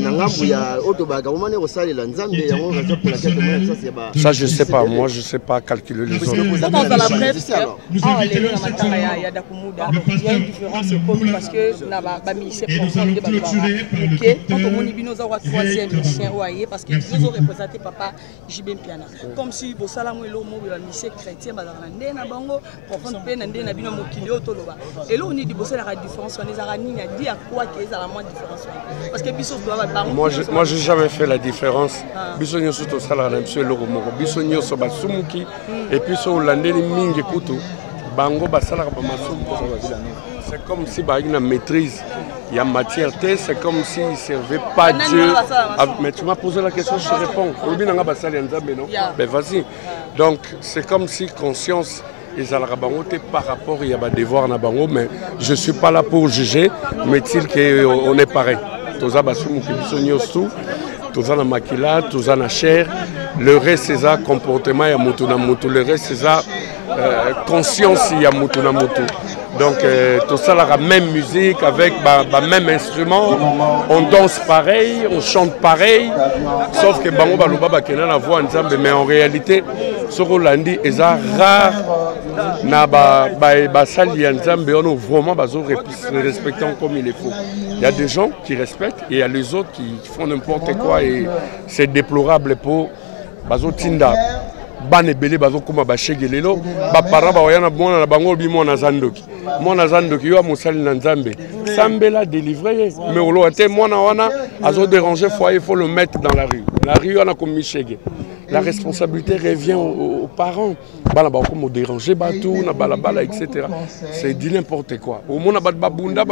na ngambu ya otobaga omane rosalela nzambe yango raison pour laquelle le moni absence ba. Ça je sais pas, moi je sais pas calculer les autres. Dans la presse, les lots na matanga ya Dakumuda, il y a une différence commune parce que na ba musicien profond de ba. OK, quand on moni bino za wa troisième musicien oaye parce que ils ont représenté papa Jibem Piana. Comme si bo salamu elo mo ba musicien chrétien ba na ndena bango profond pe na ndena bino mokili otoloba. Et là on dit bo la différence on les a nini a dit à quoi que ça la moins différence parce que biso doit ba. Moi j'ai jamais fait la différence. Biso nyoso to sala na monsieur Loro moko. Biso nyoso ba sumuki et puis so landeli mingi kutu bango ba sala ba masumu ko ba. C'est comme si bah, il y a une maîtrise, il y a matière, c'est comme s'il ne servait pas Dieu. Mais tu m'as posé la question, je te réponds. Ben vas-y. Donc c'est comme si conscience, ils allaient par rapport il y a des devoirs, mais je ne suis pas là pour juger, mais il qu'on est pareil. Tous les na makila, tous na chair, le reste c'est ça comportement ya mutu na mutu, le reste c'est ça conscience ya mutu na mutu. Donc tout ça la même musique avec même instrument, on danse pareil, on chante pareil, sauf que bango baloba ba kena la voix ensemble, mais en réalité ce Rolandi est rare na ba sali ensemble, on vraiment bazo respecter comme il faut. Il y a des gens qui respectent et il y a les autres qui font n'importe quoi et c'est déplorable pour bazo tinda. Bane belé bazo kuma bashegelelo ba para ba yana mona na bango bi mona zandoki yo musali na nzambe sambela délivré mais olo ate mona wana azo déranger foyer, il faut le mettre dans la rue on a comme michege. La responsabilité revient aux parents. Bala ba comme déranger batou na bala etc. C'est dit n'importe quoi. Au mona babunda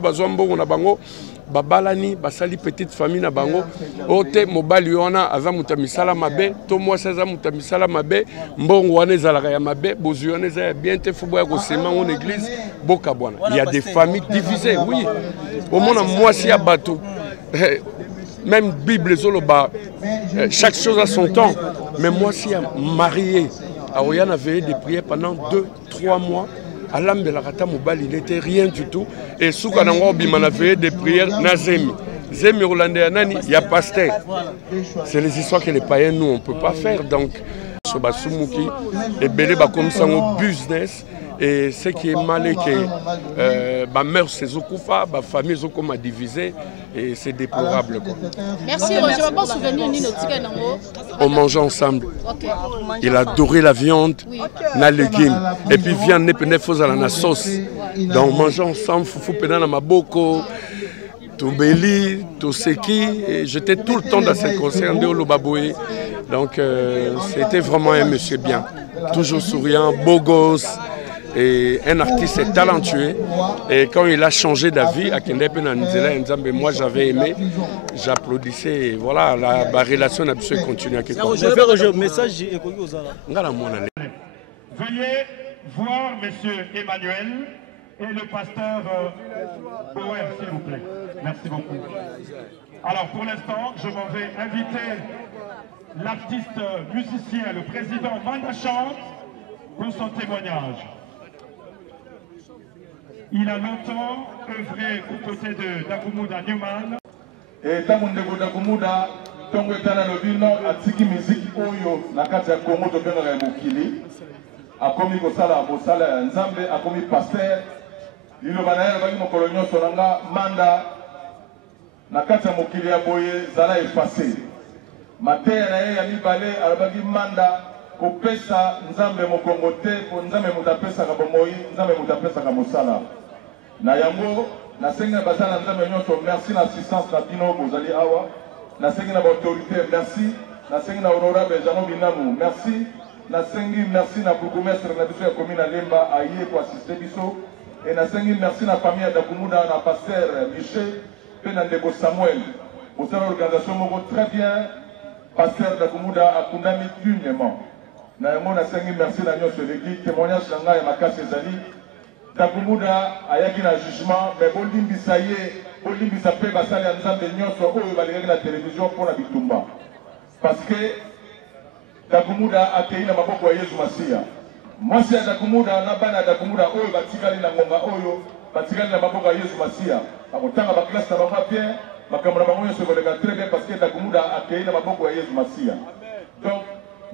bazombo na bango babalani basali petite famille na bango ote mobali wana aza mutamisala mabe to moi ça mutamisala mabe mbongo wana ezalaka ya mabe bozu wana za bien te fubo ya kosema en église boka bwana. Il y a des familles divisées, oui. Au mona moi si ya bateau même Bible chaque chose a son temps. Mais moi si marié, Aoyan avait des prières pendant 2-3 mois. Alam Belarata Mobali, il n'était rien du tout. Et Soukanango Biman avait des prières Nazemi. Zemi Rolandais Anani, il y a pasteur. C'est les histoires que les païens nous on ne peut pas faire. Donc Sobasumuki et Belé comme ça au business. Et ce qui est mal est que ma mère c'est Zokoufa, ma famille Zokoma divisée et c'est déplorable. Quoi. Merci Roger, bon souvenir Nino Tiganango. On mangeait ensemble. Okay. Il adorait la viande, na légumes. Et puis viande n'est pas à la sauce. Donc on mangeait ensemble, foufou pena na maboko, Toubeli, Toseki. Et j'étais tout le temps dans ces concerts de Olobaboué. Donc c'était vraiment un monsieur bien. Toujours souriant, beau gosse. Et un artiste est talentueux et quand il a changé d'avis à moi j'avais aimé, j'applaudissais et voilà la relation a pu continuer. Veuillez voir monsieur Emmanuel et le pasteur Boer s'il vous plaît. Merci beaucoup. Alors pour l'instant je m'en vais inviter l'artiste musicien, le président Manda Chante pour son témoignage. Il a longtemps œuvré aux côtés de Dakumuda Newman. Et Tamundego Dakumuda, Tongo Etana Lobino, Atiki Musique Oyo, Nakati Kongo Tokena Mokili, a commis Kosala, Bosala, Nzambe, a commis Pasteur, Lilobana, Bagi Mokolonio Sonanga, Manda, Nakati Mokili Aboye, Zala effacé. Matéa Yami Balé, Alabagi Manda, Kopesa, Nzambe Mokongote, Nzambe Mutapesa Kabomoi, Nzambe Mutapesa Kamosala. Nayango, Nasenga Bazana Nzambe Nyoto, merci l'assistance Latino Bozali Awa, Nasenga l'autorité, merci, Nasenga honorable Jano Binamu, merci, Nasengi, merci na bourgmestre na biso ya commune Lemba aye pour assister biso, et Nasengi, merci na famille à Dakumuda, na pasteur Michel, pe na Ndebo Samuel, pour cette organisation moko très bien, pasteur Dakumuda a kundami dignement. Nayango Nasengi, merci na Nyoto Legi, témoignage nanga ya makasi ezali. Dakumuda ayaki na jugement mais bolimbisa ye bolimbisa pe basali ya nzambe nyonso oyo balingaki na télévision mpona bitumba parce que Dakumuda akei na maboko ya Yesu Masiya mwasi ya Dakumuda na bana Dakumuda oyo batikali na ngonga oyo batikali na maboko ya Yesu Masia bakotanga baklase na bango bien makambo na bango nyonso ekoleka très bien parce que Dakumuda akei na maboko ya Yesu Masia. Donc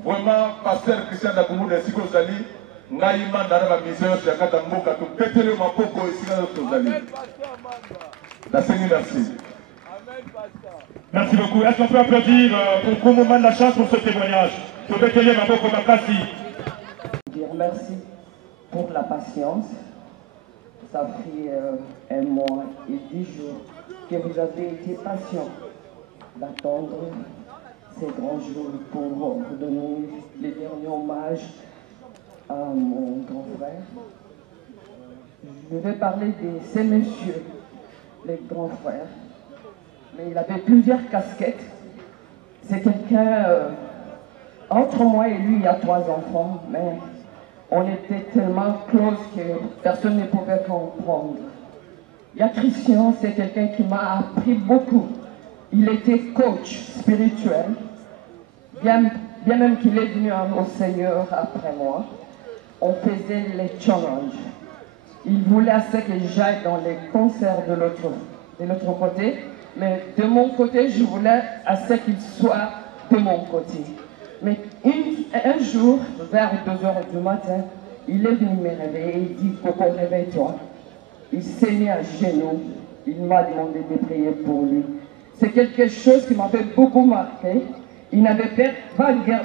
vraiment pasteur Christian Dakumuda esika ozali ngai manda na bamisio nyonso ya kata mboka topeteli maboko esika nyonso ozali. Merci. Merci beaucoup. Est-ce qu'on peut applaudir pour Koumou Mandacha pour ce témoignage? Je vais tenir ma beaucoup Makassi. Dire merci pour la patience. Ça fait 1 mois et 10 jours que vous avez été patient d'attendre ces grands jours pour vous donner les derniers hommages à mon grand frère. Je vais parler de ces messieurs, les grands frères. Mais il avait plusieurs casquettes. C'est quelqu'un, entre moi et lui, il y a 3 enfants, mais on était tellement close que personne ne pouvait comprendre. Il y a Christian, c'est quelqu'un qui m'a appris beaucoup. Il était coach spirituel, bien même qu'il est venu au Seigneur après moi. On faisait les challenges. Il voulait assez que j'aille dans les concerts de l'autre côté. Mais de mon côté, je voulais assez qu'il soit de mon côté. Mais un jour, vers 2h du matin, il est venu me réveiller et il dit, Coco, réveille-toi. Il s'est mis à genoux. Il m'a demandé de prier pour lui. C'est quelque chose qui m'avait beaucoup marqué. Il n'avait pas de guerre.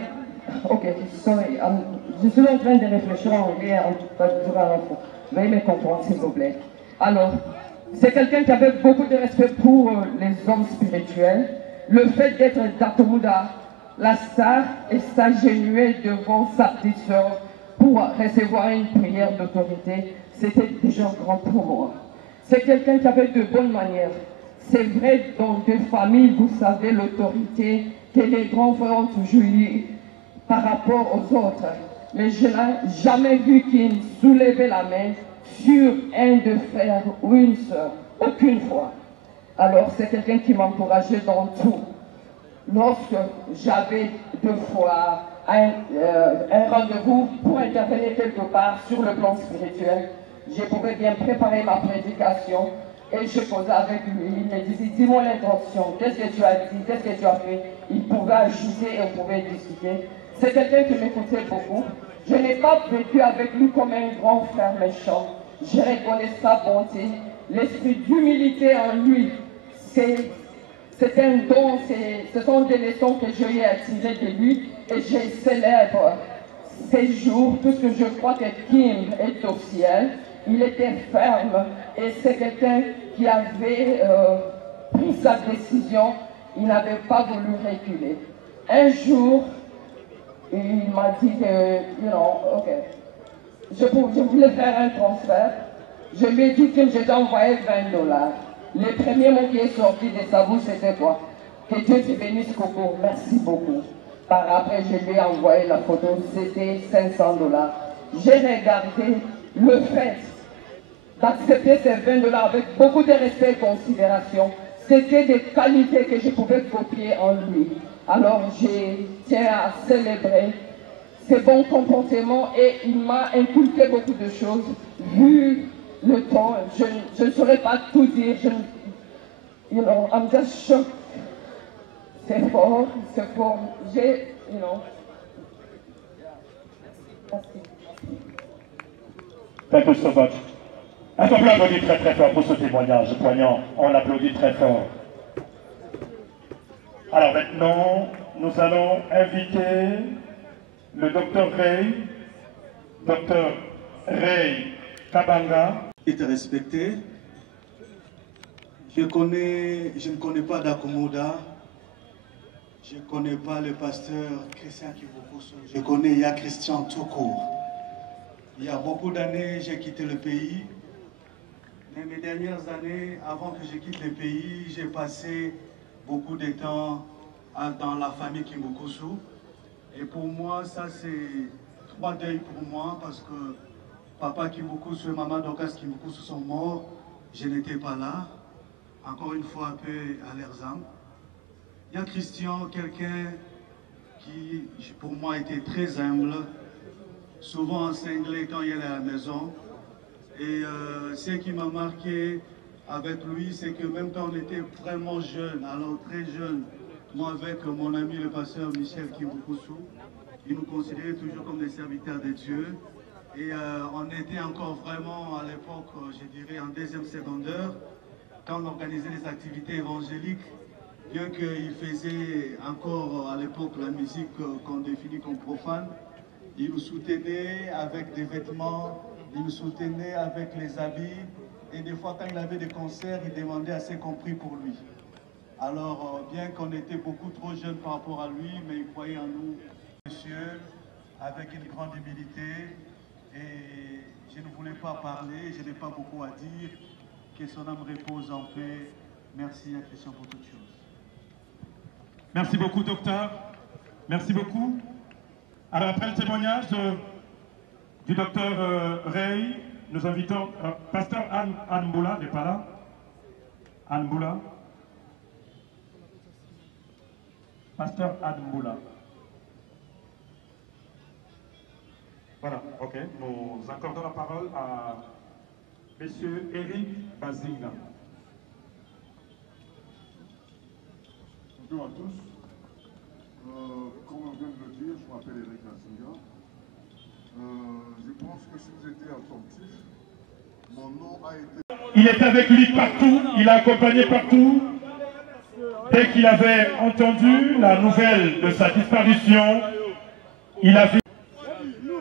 Ok, sorry. Je suis en train de réfléchir en anglais. Veuillez me comprendre, s'il vous plaît. Alors, c'est quelqu'un qui avait beaucoup de respect pour les hommes spirituels. Le fait d'être Dakumuda, la star, et s'agenouiller devant sa petite soeur pour recevoir une prière d'autorité, c'était déjà grand pour moi. C'est quelqu'un qui avait de bonnes manières. C'est vrai, dans des familles, vous savez, l'autorité que les grands frères ont toujours eu par rapport aux autres. Mais je n'ai jamais vu qu'il soulevait la main sur un de frères ou une sœur, aucune fois. Alors c'est quelqu'un qui m'encourageait dans tout. Lorsque j'avais 2 fois un rendez-vous pour intervenir quelque part sur le plan spirituel, je pouvais bien préparer ma prédication et je causais avec lui. Il me disait, dis-moi l'intention, qu'est-ce que tu as dit, qu'est-ce que tu as fait. Il pouvait ajouter et on pouvait discuter. C'est quelqu'un qui m'écoutait beaucoup. Je n'ai pas vécu avec lui comme un grand frère méchant. Je reconnais sa bonté, l'esprit d'humilité en lui. C'est un don, ce sont des leçons que j'ai attirées de lui et je célèbre ces jours puisque je crois que Kim est au ciel. Il était ferme et c'est quelqu'un qui avait pris sa décision. Il n'avait pas voulu reculer. Un jour, il m'a dit que, ok, je voulais faire un transfert. Je lui ai dit que je t'ai envoyé $20. Le premier mot qui est sorti de sa bouche, c'était quoi? Que Dieu te bénisse, Coco. Merci beaucoup. Par après, je lui ai envoyé la photo. C'était $500. J'ai regardé le fait d'accepter ces $20 avec beaucoup de respect et considération. C'était des qualités que je pouvais copier en lui. Alors, je tiens à célébrer ses bons comportements et il m'a inculqué beaucoup de choses. Vu le temps, je ne saurais pas tout dire. I'm just shocked. C'est fort, c'est fort. Thank you so much. Est-ce qu'on peut applaudir très très fort pour ce témoignage poignant? On l'applaudit très fort. Alors maintenant, nous allons inviter le docteur Ray Kabanga. Est respecté. Je ne connais pas Dakumuda. Je ne connais pas le pasteur Christian Kivukusu. Je connais Ya Christian tout court. Il y a beaucoup d'années, j'ai quitté le pays. Mais mes dernières années, avant que je quitte le pays, j'ai passé beaucoup de temps dans la famille Kivukusu. Et pour moi, ça c'est 3 deuils pour moi parce que papa Kivukusu et maman Dorcas Kivukusu sont morts. Je n'étais pas là. Encore une fois, paix à leurs âmes. Il y a Christian, quelqu'un qui pour moi était très humble. souvent cinglé quand il est à la maison. Et ce qui m'a marqué avec lui, c'est que même quand on était vraiment jeune, alors très jeune, moi avec mon ami le pasteur Michel Kimbukusu, il nous considérait toujours comme des serviteurs de Dieu. Et on était encore vraiment à l'époque, je dirais, en deuxième secondaire, quand on organisait des activités évangéliques, bien qu'il faisait encore à l'époque la musique qu'on définit comme profane, il nous soutenait avec des vêtements, il nous soutenait avec les habits, et des fois quand il avait des concerts, il demandait assez qu'on prie pour lui. Alors, bien qu'on était beaucoup trop jeunes par rapport à lui, mais il croyait en nous, monsieur, avec une grande humilité, et je ne voulais pas parler, je n'ai pas beaucoup à dire, que son âme repose en paix. Merci à Christian pour toutes choses. Merci beaucoup, docteur. Merci beaucoup. Alors, après le témoignage du docteur Rey, nous invitons pasteur Anne Mboula, n'est pas là. Anne Mboula. Pasteur Anne Mboula. Voilà, ok. Nous accordons la parole à monsieur Eric Bazina. Bonjour à tous. Comme on vient de le dire, je m'appelle Eric Bazinga. Je pense que si vous étiez attentifs, mon nom a été... Il est avec lui partout, il l'a accompagné partout. Dès qu'il avait entendu la nouvelle de sa disparition, il a vu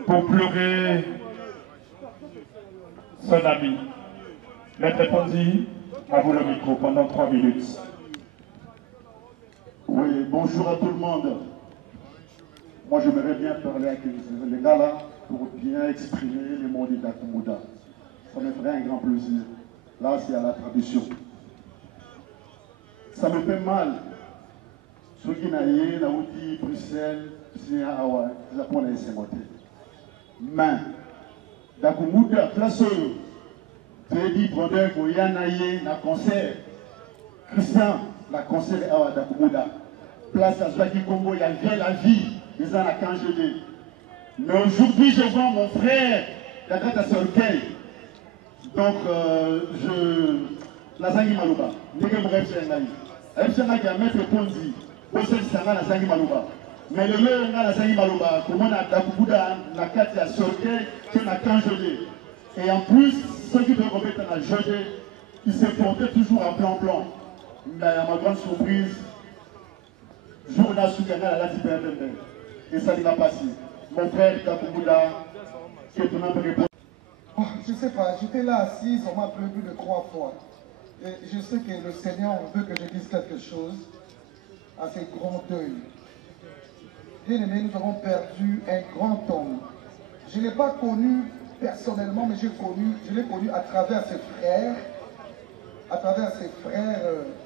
pour pleurer son ami. Maître Ponzi, à vous le micro pendant 3 minutes. Oui, bonjour à tout le monde. Moi, j'aimerais bien parler avec les gars là pour bien exprimer les mots d'Idakumouda. Ça me ferait un grand plaisir. Là, c'est à la tradition. Ça me fait mal. Ceux qui n'ont dit Bruxelles, c'est à Hawaï, c'est pour les Sémoté. Mais, Dakumouda, place Freddy Brodeur, Goyanaye, na concert. Christian, la concert à Dakumouda. Place à Zaki Congo, il y a la vie, ils en ont congelé. Mais aujourd'hui, je vois mon frère, la carte à Solkei. Donc, la Zangi Malouba, Négé Mouref Chengaï. F. qui a maître Ponzi, Bosel Sanga, la Zangi Malouba. Mais le meilleur, la Zangi Malouba, comment on a Dakumouda, la carte à Solkei, qui a congelé. Et en plus, ceux qui doivent remettre à la jeune, ils se portaient toujours en plan-plan. Mais à ma grande surprise, journal Soukana a la Tiperdembe. Et ça n'a pas passé. Mon frère Dakumouda, qui est un peu oh, je ne sais pas, j'étais là assise, on m'a appelé plus de 3 fois. Et je sais que le Seigneur veut que je dise quelque chose à ces grands deuils. Bien aimé, nous avons perdu un grand homme. Je ne l'ai pas connu personnellement, mais je l'ai connu à travers ses frères,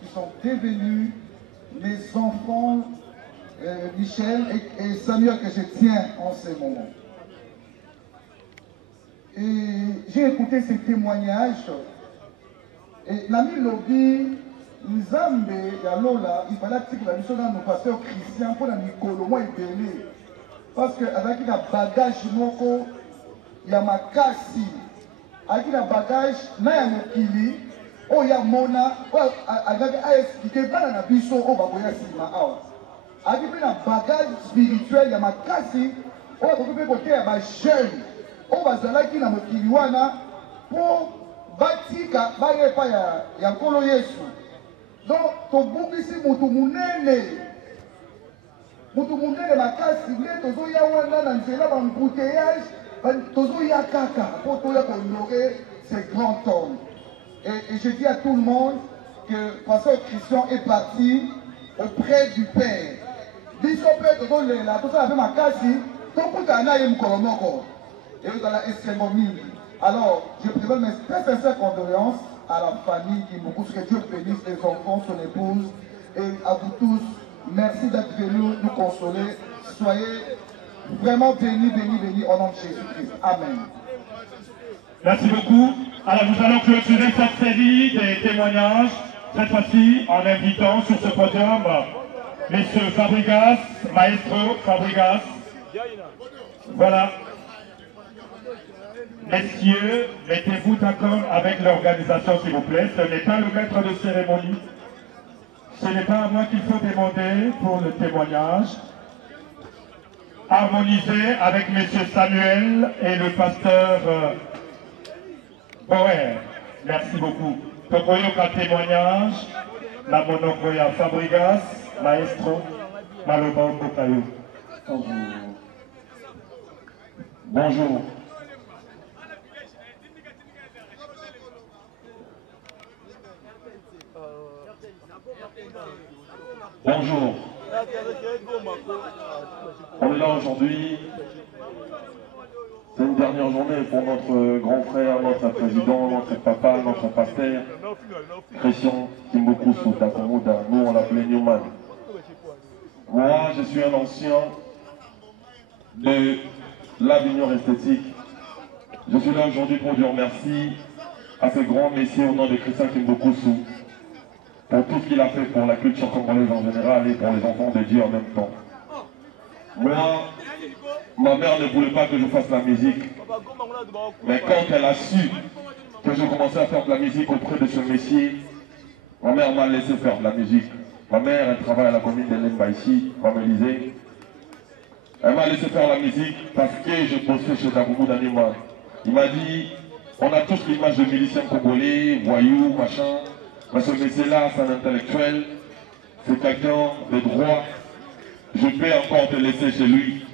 qui sont devenus mes enfants, Michel et Samuel, que je tiens en ce moment. Et j'ai écouté ces témoignages, et l'ami Lobi, Nzambe, Yalola, il fallait que la mission dans nos pasteurs chrétiens pour la Nicolo, moi et Bélé. Parce qu'avec un bagage, il y a ma cassi, avec un bagage, il y a Mokili, oh, il y a Mona, avec a expliqué, pas dans la biso, on va voir si ma awa. Avec un bagage spirituel, il y a ma cassi, on va trouver côté, il y a ma jeune, on va s'en aller dans Mokili, pour batika, il y a Kolo Yesu. Donc, ton bouc ici, Moutoumouné, makasi, tozo ya wana na nzela ba embouteillage, tozo ya kaka, pour honorer ces grands hommes. Et je dis à tout le monde que Pasteur Christian est parti auprès du Père. Bishopé, tozo lela, tozo avait makasi, ton koutana yé mkolomoko. Et vous allez extrêmement mis. Alors, je présente mes très sincères condoléances à la famille qui nous pousse, que Dieu bénisse les enfants, son épouse, et à vous tous. Merci d'être venus nous consoler. Soyez vraiment bénis, bénis, bénis au nom de Jésus-Christ. Amen. Merci beaucoup. Alors nous allons clôturer cette série des témoignages, cette fois-ci en invitant sur ce podium Messieurs Fabregas, Maestro Fabregas. Voilà. Messieurs, mettez-vous d'accord avec l'organisation, s'il vous plaît. Ce n'est pas le maître de cérémonie. Ce n'est pas à moi qu'il faut demander pour le témoignage. Harmonisez avec M. Samuel et le pasteur Boer. Merci beaucoup. Tokoyoka témoignage, la monokoya Fabrigas, maestro, Maloba Okokayo. Bonjour. Bonjour. On est là aujourd'hui. C'est une dernière journée pour notre grand frère, notre président, notre papa, notre pasteur, Christian Kimbokusu Takomuda. Nous, on l'appelait Newman. Moi, je suis un ancien de l'Avignon esthétique. Je suis là aujourd'hui pour dire merci à ce grand messieurs au nom de Christian Kimbokusu pour tout ce qu'il a fait pour la culture congolaise en général et pour les enfants de Dieu en même temps. Moi, ma mère ne voulait pas que je fasse la musique. Mais quand elle a su que je commençais à faire de la musique auprès de ce monsieur, ma mère m'a laissé faire de la musique. Ma mère, elle travaille à la commune de Lemba ici, comme Élysée. Elle m'a laissé faire la musique parce que je bossais chez Dagoumou d'Anima. Il m'a dit, on a tous l'image de milicien congolais, voyou, machin. Mais ce monsieur-là, c'est un intellectuel, c'est quelqu'un de droit. Je peux encore te laisser chez lui.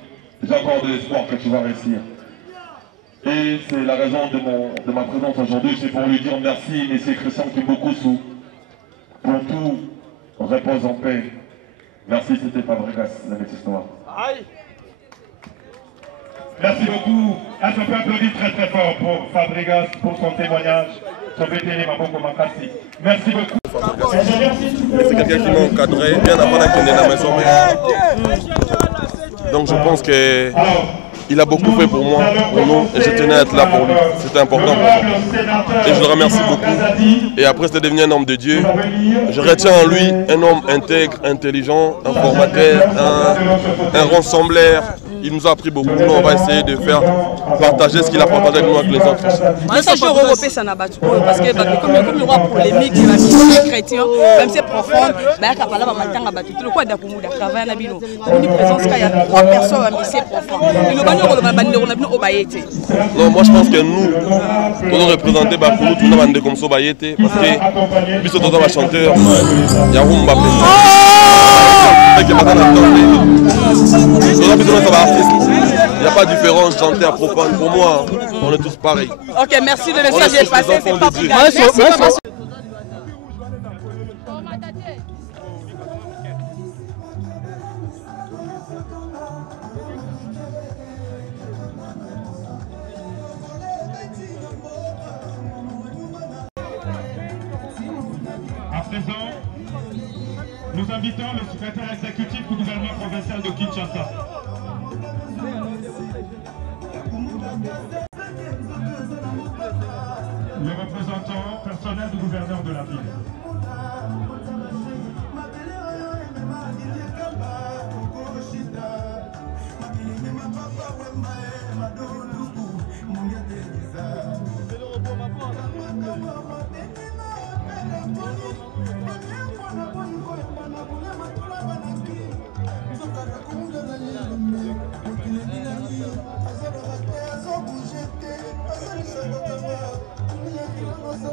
J'ai encore de l'espoir que tu vas réussir. Et c'est la raison de ma présence aujourd'hui, c'est pour lui dire merci, M. Christian Kimbokusu, pour tout. Repose en paix. Merci, c'était Fabregas, la petite histoire. Merci beaucoup. On peut applaudir très très fort pour Fabregas, pour son témoignage. Merci beaucoup. C'est quelqu'un qui m'a encadré bien avant d'être né dans la maison. Donc je pense qu'il a beaucoup fait pour moi, pour nous, et je tenais à être là pour lui. C'était important pour moi. Et je le remercie beaucoup. Et après, c'est devenu un homme de Dieu. Je retiens en lui un homme intègre, intelligent, un formateur, un rassembleur. Il nous a appris beaucoup. Nous, on va essayer de faire partager ce qu'il a partagé avec nous avec les autres. Ça, je repère ça parce que comme il y aura polémique, la mission chrétien, même si c'est profond, il y a le quoi d'Akoumouda, travail à Nabino. On dit présence qu'il y a 3 personnes à mission profond. Non, moi je pense que nous devons représenter pour nous tout le monde comme ça Bayete parce que puisque nous sommes chanteurs, il y a un Mbappé. Il n'y a pas de différence, chanter à profane. Pour moi, on est tous pareils. Ok, merci, le message est passé, c'est pas plus grave. À présent, nous invitons le secrétaire exécutif du gouvernement provincial de Kinshasa. Le représentant personnel du gouverneur de la ville.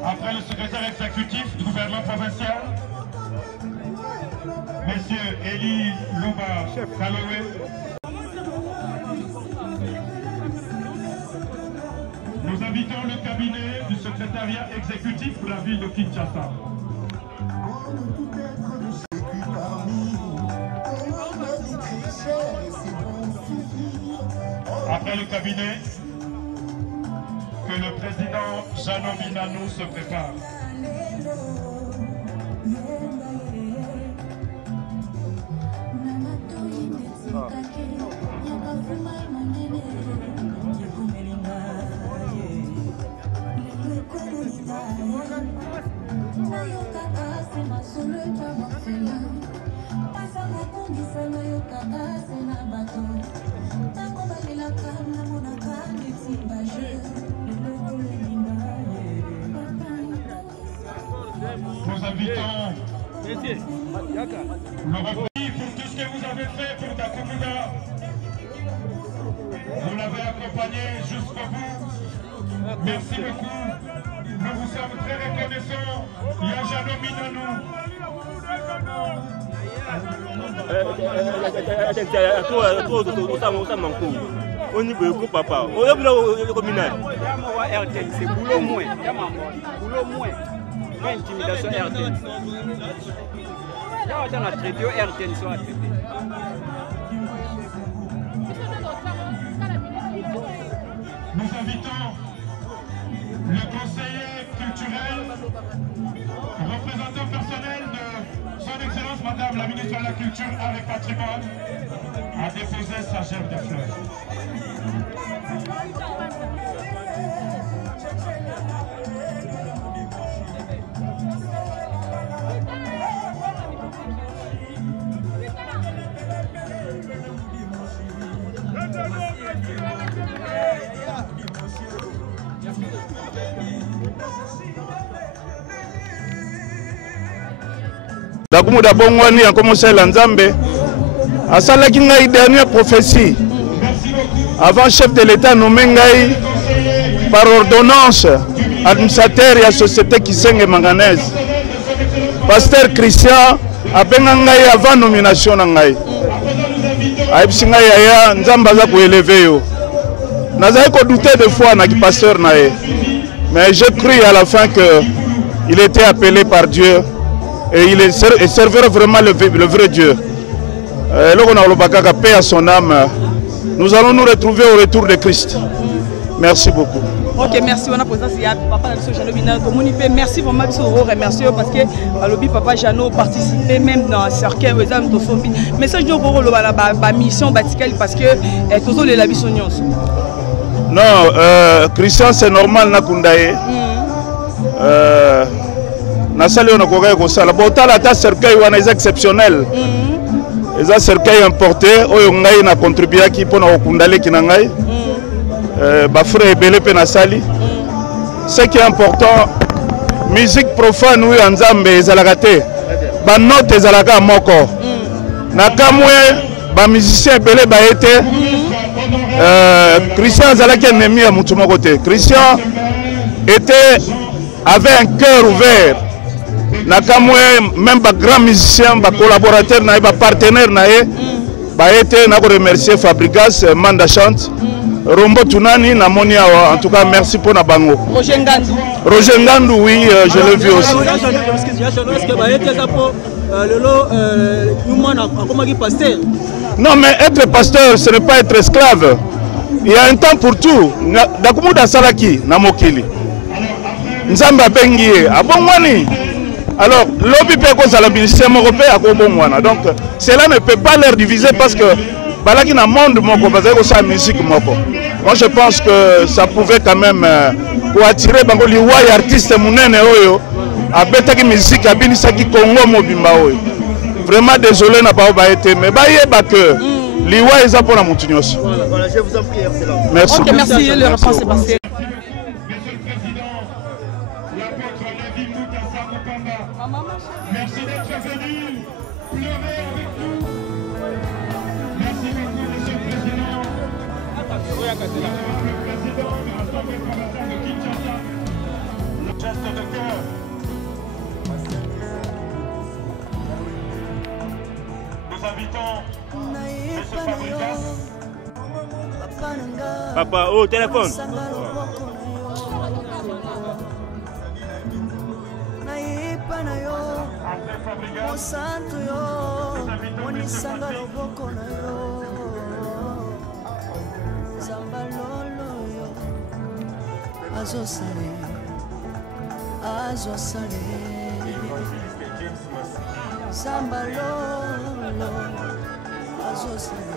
Après le secrétaire exécutif du gouvernement provincial, Monsieur Eli Louba Kalowe, nous invitons le cabinet du secrétariat exécutif de la ville de Kinshasa. Après le cabinet, que le président Jeannot Binanou se prépare. habitants, le remercie pour tout ce que vous avez fait pour Dakumouda. Vous l'avez accompagné jusqu'au bout. Merci beaucoup. Nous vous sommes très reconnaissants. Yajano Minanou. On y peut beaucoup, papa. On est venu au communal. C'est boulot moins. Boulot moins. Pas intimidation RTL. Là, on a traité au RTL. Nous invitons le conseiller culturel, représentant personnel de Son Excellence Madame la ministre de la Culture avec Patrimoine, à déposer sa gerbe de fleurs. Dakumouda Bongwani a commencé à Nzambe. À Salaki Ngaï, dernière prophétie. Avant chef de l'État nommé Ngaï par ordonnance administrateur et la société qui s'est manganèse. Pasteur Christian a Ngaï avant nomination Ngaï. Aïbsi Ngaï aya Nzamba za ko élever yo. Nazaï ko douter de foi na ki pasteur nae. Mais j'ai cru à la fin que il était appelé par Dieu. Et il servira vraiment le vrai Dieu. Paix à son âme. Nous allons nous retrouver au retour de Christ. Merci beaucoup. Ok, merci. On a posé ça. Papa merci vraiment parce que Papa Jano participé même dans un cercle. Message de la mission parce que tous les lavis sont non, Christian c'est normal na kundaye. Nasali on a correct comme ça. La bota la tasse cercueil on est exceptionnel. Les cercueils importés, on a contribué à qui pour nous kundale qui n'angai. Bafre et belé penasali. Ce qui est important, musique profane ou Nzambe ezalagate. Ba note ezalaga moko. Nakamwe ba musicien belé ba été. Christian ezalaki ennemi à mutu moko te. Christian avait un cœur ouvert. Nakamwe même ba grand musicien, ba collaborateur na ba partenaire na ba été na ko remercier Fabrigas Manda chante Rombo Tunani na moni en tout cas merci pour na bango. Roger Ngandou oui je l'ai vu aussi. Non mais être pasteur ce n'est pas être esclave. Il y a un temps pour tout. Dakumouda salaki na mokili. Nzamba bengi abongwani. Alors, l'objet peut la ministère européen à Kobongwana. Donc, cela ne peut pas leur diviser parce que balaki na monde moko bazako sa musique moko. Moi je pense que ça pouvait quand même pour attirer bango liwa ya artiste munene oyo abetaki musique abinisaki Congo mobimba oyo. Vraiment désolé n'a pas été mais bayeba que liwa eza pour la mutunyos. Voilà, je vous en prie excellence. Merci. OK, merci, le réponse est passée. Merci d'être venu pleurer avec nous. Merci beaucoup, Monsieur le Président. Le Président de l'Assemblée provinciale de Kinshasa. Le geste de cœur. Nous invitons M. Fabrikas. Papa, oh, téléphone. Santo yo, monisanga loboko na yo, zambalolo yo, azosale, zambalolo, azosale.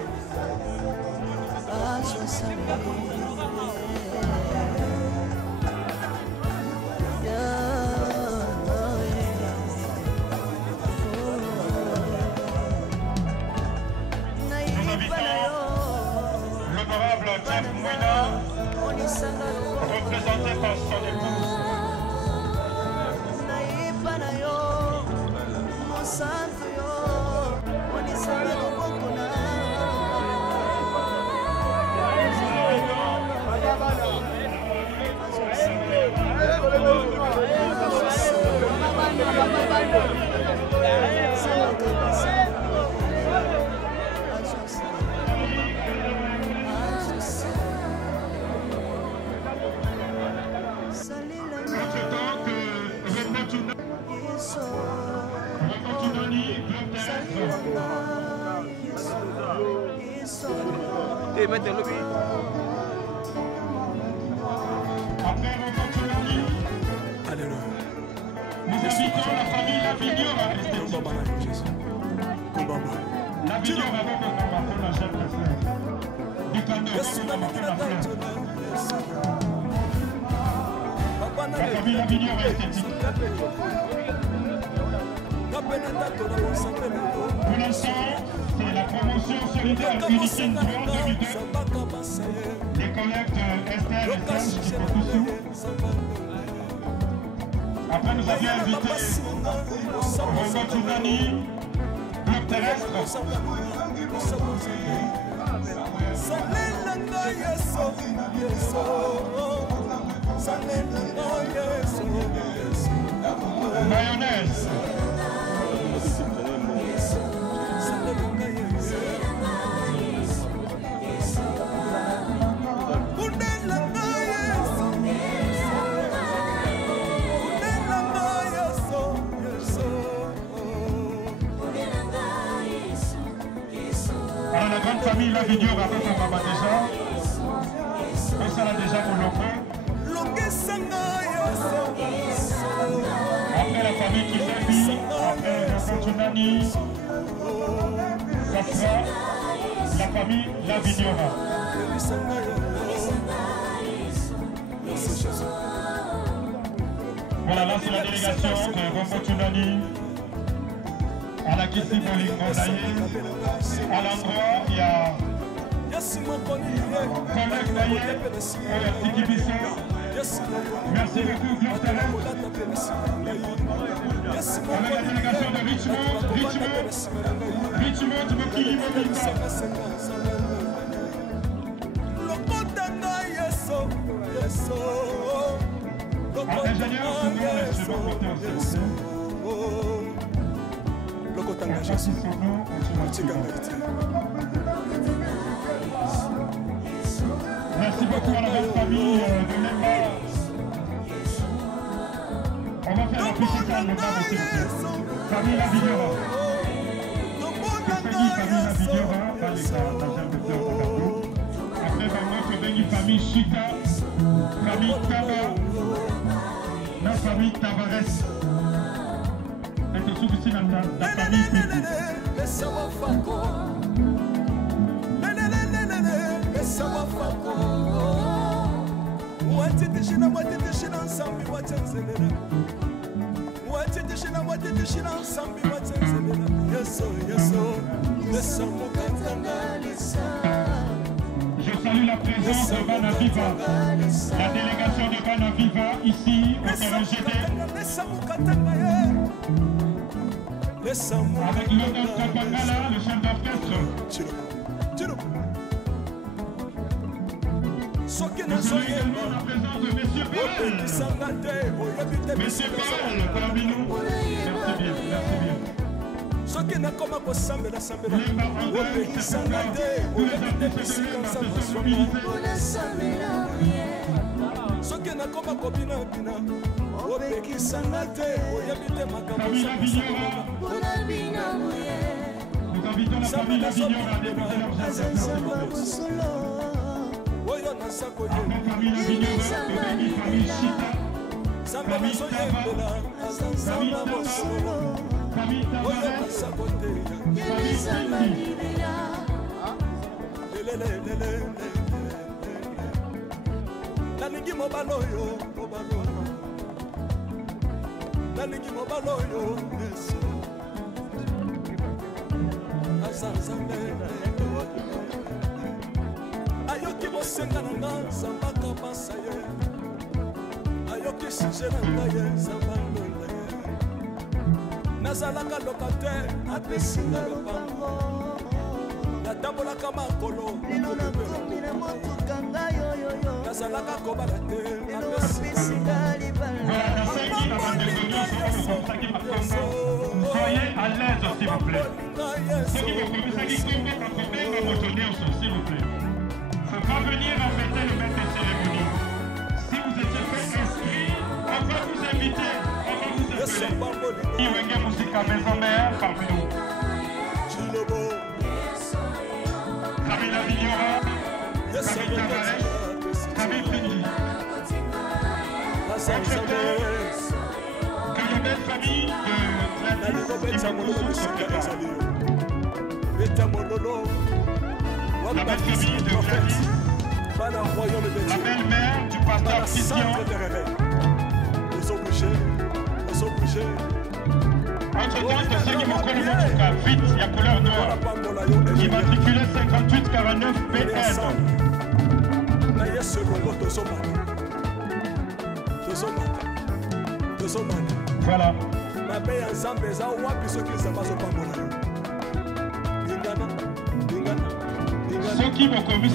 L'honorable Jeff Mouina, représenté par son épouse. Et maintenant, Alléluia. Nous invitons la famille Lavignon à rester ici. Lavignon va pour la chère frère. Du cadeau, la famille Lavignon reste ici. Pour l'instant, c'est la promotion solidaire Unikin 2002. Les collègues Esther et Serge qui font tout sous. Après, nous avions invité Rongo Tsunani, Bloc Terrestre. Mayonnaise. Alors la grande famille Lavignon va faire son rabat déjà. On s'en a déjà pour l'enfant. Après la famille qui s'habille, après Rongo Tsunani, ça sera la famille Lavignon. Voilà, là c'est la délégation de Rongo Tsunani. À la Kissi Bolingo Daye, à l'endroit, il y a collègue Daye, Tiki Bisso. Merci beaucoup, Gloire Terrestre. Avec la délégation de Richmond, Mokili Mobimba. Ingénieur, je vais compter aussi. Merci beaucoup à la belle famille de Lemba. On va faire la petite salle Lemba aussi. Famille Lavignon. Famille Lavignon, pas les gars, après, notre belle famille Chita, famille Taba, la famille Tavares. La famille je salue la présence de Banaviva, la délégation de Banaviva ici au terrain GD. Avec l'honneur Kapangala, le chef d'orchestre. Nous saluons également la présence de M. Perel. M. Perel parmi nous. Merci bien, merci bien. soki nakoma kosambela sambela opekisanga te oyebite bisika nzambe soki nakoma kobinabina opekisanga te oyebite makambo nous invitons la famille Lavignon à déposer leur geste. oyo naza famille Chita, famille Tava, famille oyo naza koteya nalingi mobala oyo nalingi mobala oyo yesu aza nzambe ayoki bosenga na nga nzambe akabasa ye ayoki suje na nga ye nzambe alonda ye nazalaka lokatere apesinga lopango natambolaka makolo nazalaka kobala te soyez à l'aise s'il vous plaît. Ceux qui vont commencer à s'il vous plaît. Il ne faut pas venir embêter le maître de cérémonie. Si vous étiez fait inscrit, on va vous inviter. On va vous appeler. Iwenge Musica Maison Mère parmi nous. Famille Lavignon. La belle-mère du pasteur Christian. Nous obligés. Entre-temps, c'est ceux qui m'ont connu mon cas. Vite, il y a couleur noire. Immatriculé 5849 PN. Voilà. Ceux qui m'ont commis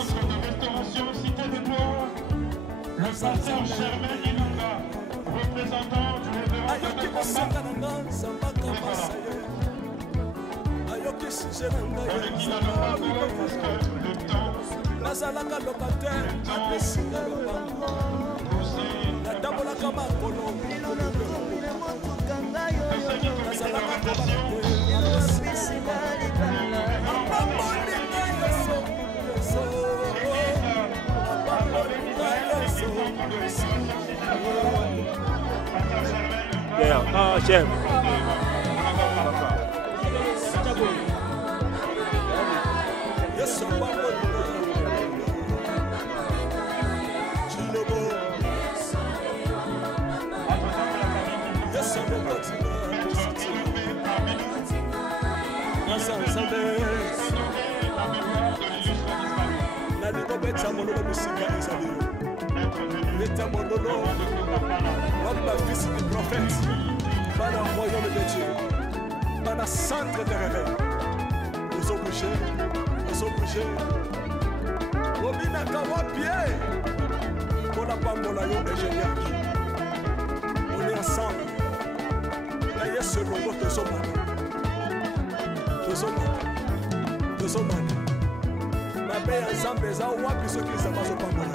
Centre de restauration Cité de Gloire, le pasteur Germain Ilunga, représentant du révérend on est qui n'a pas parce que le temps chef. Fils du prophète, par le royaume de Dieu, par le centre de réveil. Nous obligés. Obina kawa pied. Pour la pambola yo est génial. On est ensemble. Là, il y a ce robot de Somani. Ma paix ensemble, ça ou puis ceux qui s'en passent au pambola.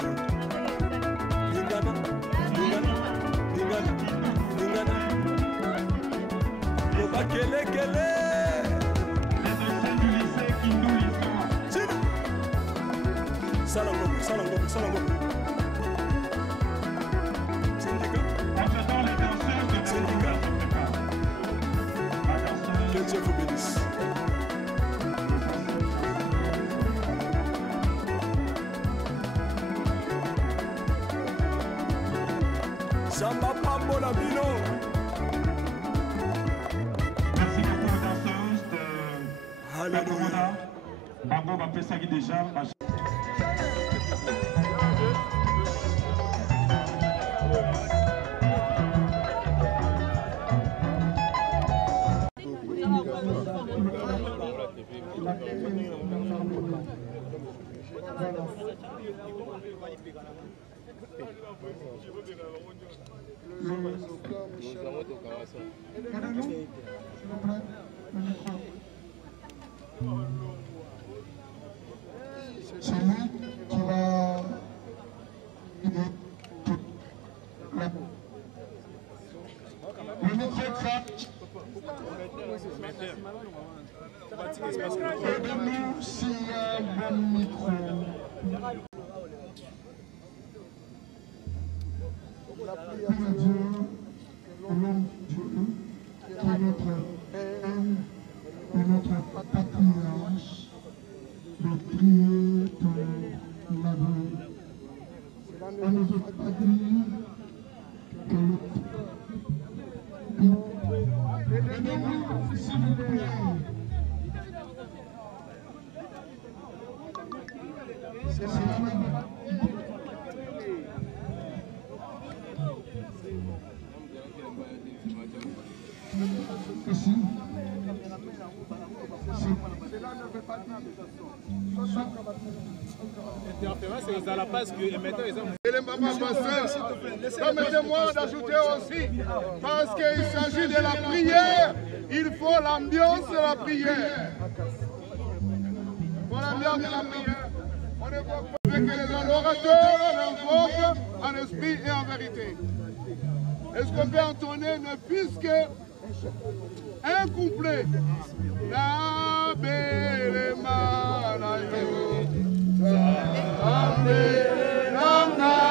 Entre-temps, les danseurs de syndicat. Que Dieu vous bénisse. Samba Pambola Bino. Merci beaucoup aux danseuses de Alléluia. Bango va faire ça déjà. C'est lui qui va guider toute la... Le micro Aidez-nous s'il y a un bon micro. La prière de Dieu, que l'homme Dieu, que notre haine et notre patriarche de prier pour la vie. On ne veut pas dire que le aidez-nous, s'il vous plaît. C'est Et les mamans pasteurs, permettez-moi d'ajouter aussi, parce qu'il s'agit de la prière, il faut l'ambiance de la prière. Pour l'ambiance de la prière, on ne voit pas que les adorateurs l'invoquent en esprit et en vérité. Est-ce qu'on peut entonner ne fût-ce que un couplet? La belle manayo, la belle manayo.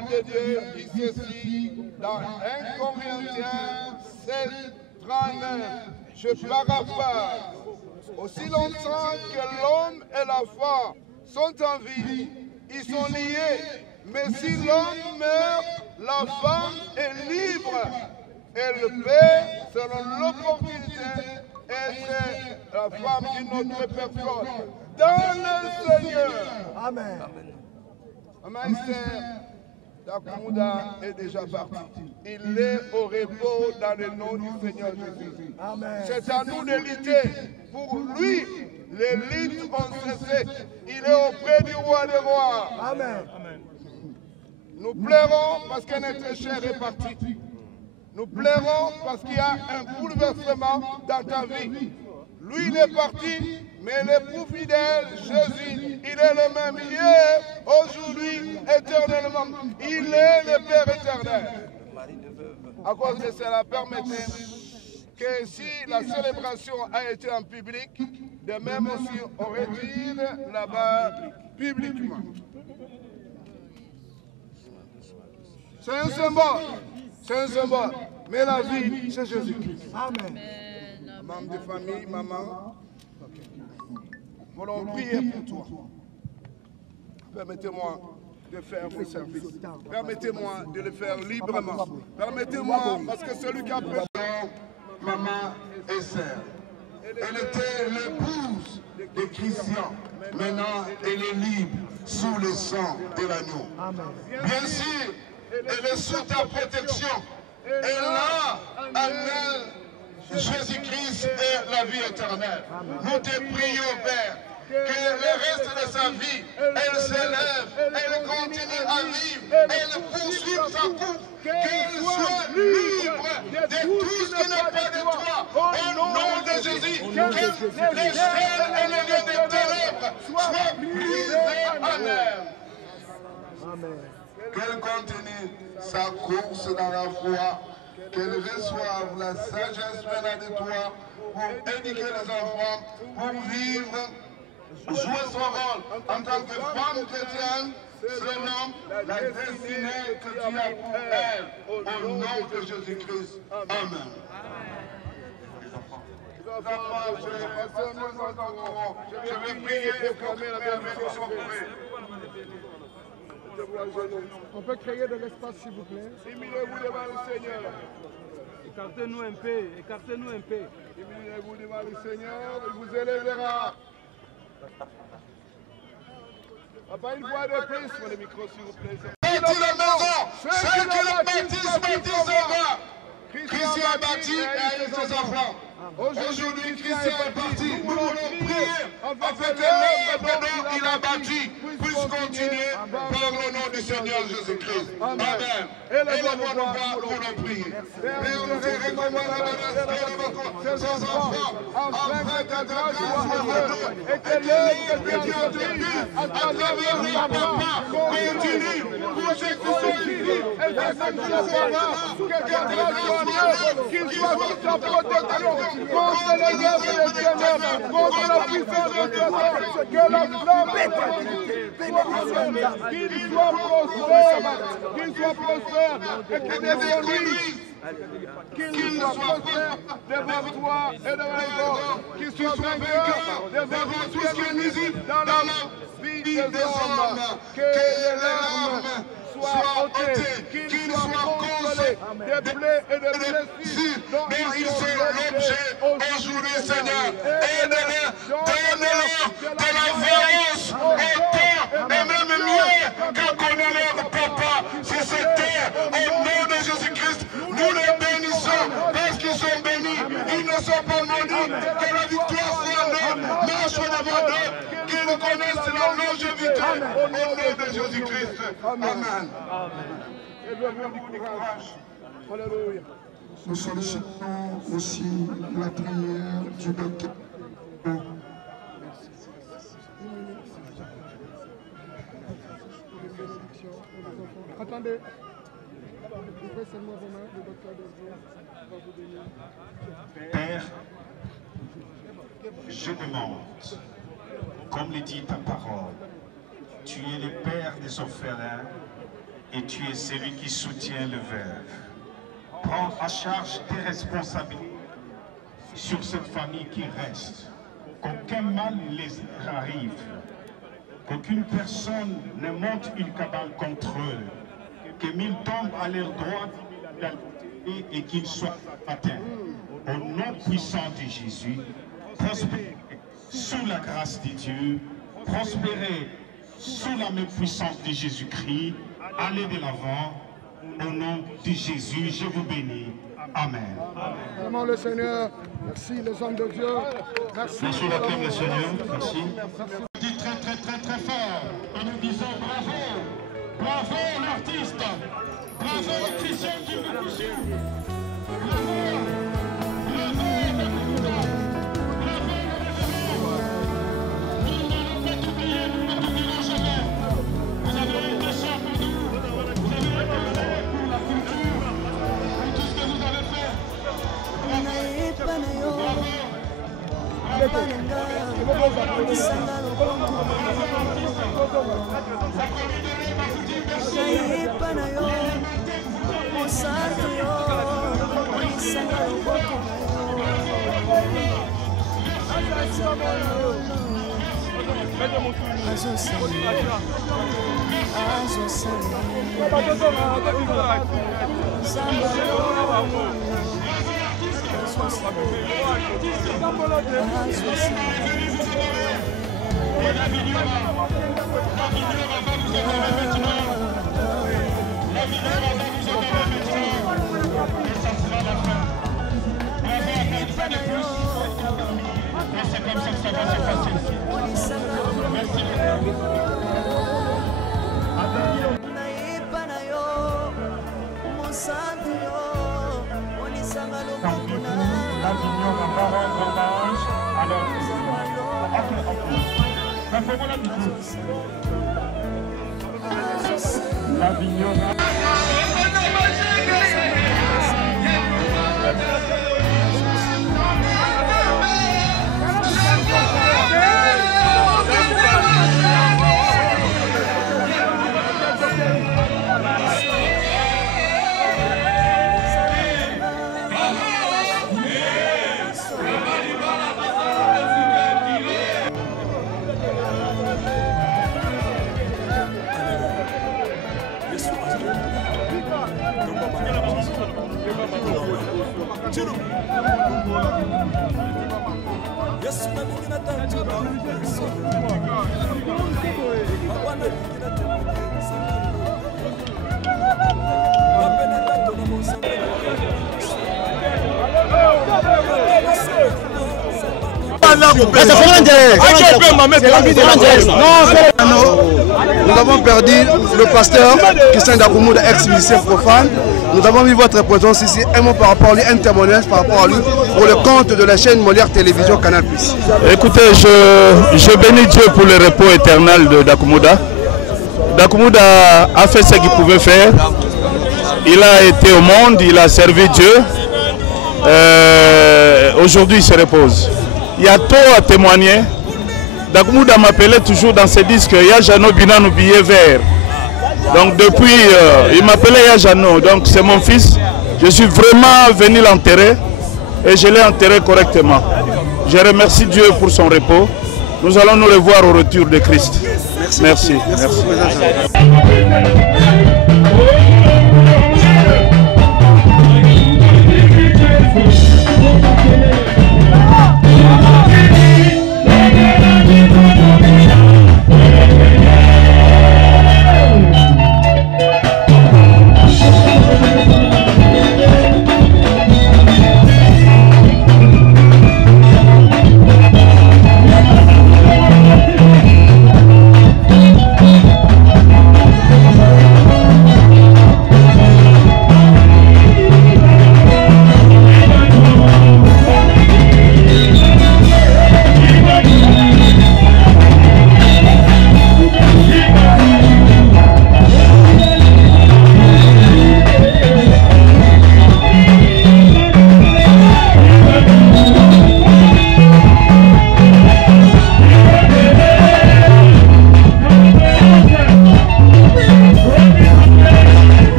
de Dieu dit ceci dans 1 Corinthiens 7, 39. Je paraphrase. Aussi longtemps que l'homme et la femme sont en vie, ils sont liés. Mais si l'homme meurt, la femme est libre. Elle peut, selon l'opportunité, être la femme d'une autre personne. Dans le Seigneur. Amen. Maestère Dakuda est déjà parti. Il est au repos dans le nom du Seigneur Jésus. C'est à nous de lutter. Pour lui, les luttes ont cessé. Il est auprès du roi des rois. Amen. Nous pleurons parce que notre chair est partie. Nous pleurons parce qu'il y a un bouleversement dans ta vie. Lui, il est parti, mais l'époux fidèle, Jésus, il est le même hier, aujourd'hui, éternellement. Il est le Père éternel. À cause de cela, permettez que si la célébration a été en public, de même aussi on retire là-bas publiquement. C'est un symbole. C'est un symbole. Mais la vie, c'est Jésus-Christ. Amen. Maman de famille, maman, voulons prier pour toi. Permettez-moi de faire vos services. Permettez-moi de le faire librement. Permettez-moi, parce que celui qui a prêché, maman et sœur. Elle était l'épouse de Christian. Maintenant, elle est libre sous le sang de l'agneau. Bien sûr, elle est sous ta protection. Elle a en elle Jésus-Christ et la vie éternelle. Nous te prions, Père, que le reste de sa vie, elle s'élève, elle poursuive sa course, qu'elle soit libre de tout ce qui n'est pas de toi. Au nom de Jésus, que les chaînes et les lieux des ténèbres soient brisés. Amen. Qu'elle continue sa course dans la foi, qu'elle reçoive la sagesse venant de toi pour éduquer les enfants, pour vivre, jouer son rôle en tant que femme chrétienne, selon la destinée que tu as pour elle, au nom de Jésus-Christ. Amen. Je vais prier pour que la bénédiction prie. On peut créer de l'espace, s'il vous plaît. Humiliez-vous devant le Seigneur. Écartez-nous un peu, écartez-nous un peu. Humiliez-vous devant le Seigneur, il vous élèvera. Pas une voix de plus sur le micro, s'il vous plaît. Bâtis la maison, ceux qui la bâtissent, bâtissera. Christian a bâti et a eu ses enfants. Aujourd'hui, Christian est parti. Nous voulons prier afin que l'œuvre pendant qu'il a bâti puisse continuer par le nom du Seigneur Jésus-Christ. Amen. Et la voix nous voulons prier. Et on nous recommande la bénédiction de ses enfants, afin que ta grâce soit avec nous et que l'œuvre que tu as entreprise à travers leur papa continue pour ceux qui sont ici et ceux qui ne sont pas. Que ta grâce soit avec eux, qu'ils soient sous ta protection. Contre les œuvres des ténèbres, contre la puissance de Satan, que la flamme qu'il soit prospère et qu'il détruise, qu'il soit prospère devant toi et devant les autres, qu'il soit vainqueur devant tout ce qui est nuisible dans la vie des hommes, que les larmes soient ôtées, qu'ils soient consolés des plaies et des blessures dont ils sont l'objet aujourd'hui, Seigneur. Aide-les, donne-leur de la violence autant et même mieux que connaît leur papa sur cette terre. Au nom de Jésus-Christ, nous les bénissons parce qu'ils sont bénis. Ils ne sont pas maudits. Que la victoire soit en eux, marche devant eux, qu'ils connaissent la longévité au nom de Jésus-Christ. Amen. Alléluia. Nous sollicitons aussi la prière du docteur. Attendez. Père, je demande, comme le dit ta parole, tu es le père des orphelins et tu es celui qui soutient le veuve. Prends à charge tes responsabilités sur cette famille qui reste. Qu'aucun mal les arrive. Qu'aucune personne ne monte une cabale contre eux. Que mille tombent à leur droite et qu'ils soient atteints. Au nom puissant de Jésus, prospérez sous la grâce de Dieu, prospérez sous la main puissante de Jésus-Christ. Allez de l'avant. Au nom de Jésus, je vous bénis. Amen. Vraiment le Seigneur. Merci les hommes de Dieu. Merci. Merci l'acclame le Seigneur. Merci. On dit très fort. Et nous disons bravo. Bravo l'artiste. Bravo le Christian qui nous poursuit. Bravo. Naipa na yo, mosantu yo, onisanga loboko na yo. C'est comme ça que ça va se passer. Merci. Nous avons perdu le pasteur Christian Dakoumouda, ex-musicien profane. Nous avons vu votre présence ici. Un mot par rapport à lui, un témoignage par rapport à lui pour le compte de la chaîne Molière Télévision Canal+. Écoutez, je bénis Dieu pour le repos éternel de Dakoumouda. Dakoumouda a fait ce qu'il pouvait faire. Il a été au monde, il a servi Dieu. Aujourd'hui, il se repose. Il y a tout à témoigner. Dakoumouda m'appelait toujours dans ses disques Yajano Binan billet vert. Donc depuis, il m'appelait Yajano. Donc c'est mon fils. Je suis vraiment venu l'enterrer et je l'ai enterré correctement. Je remercie Dieu pour son repos. Nous allons nous revoir au retour de Christ. Merci. Merci.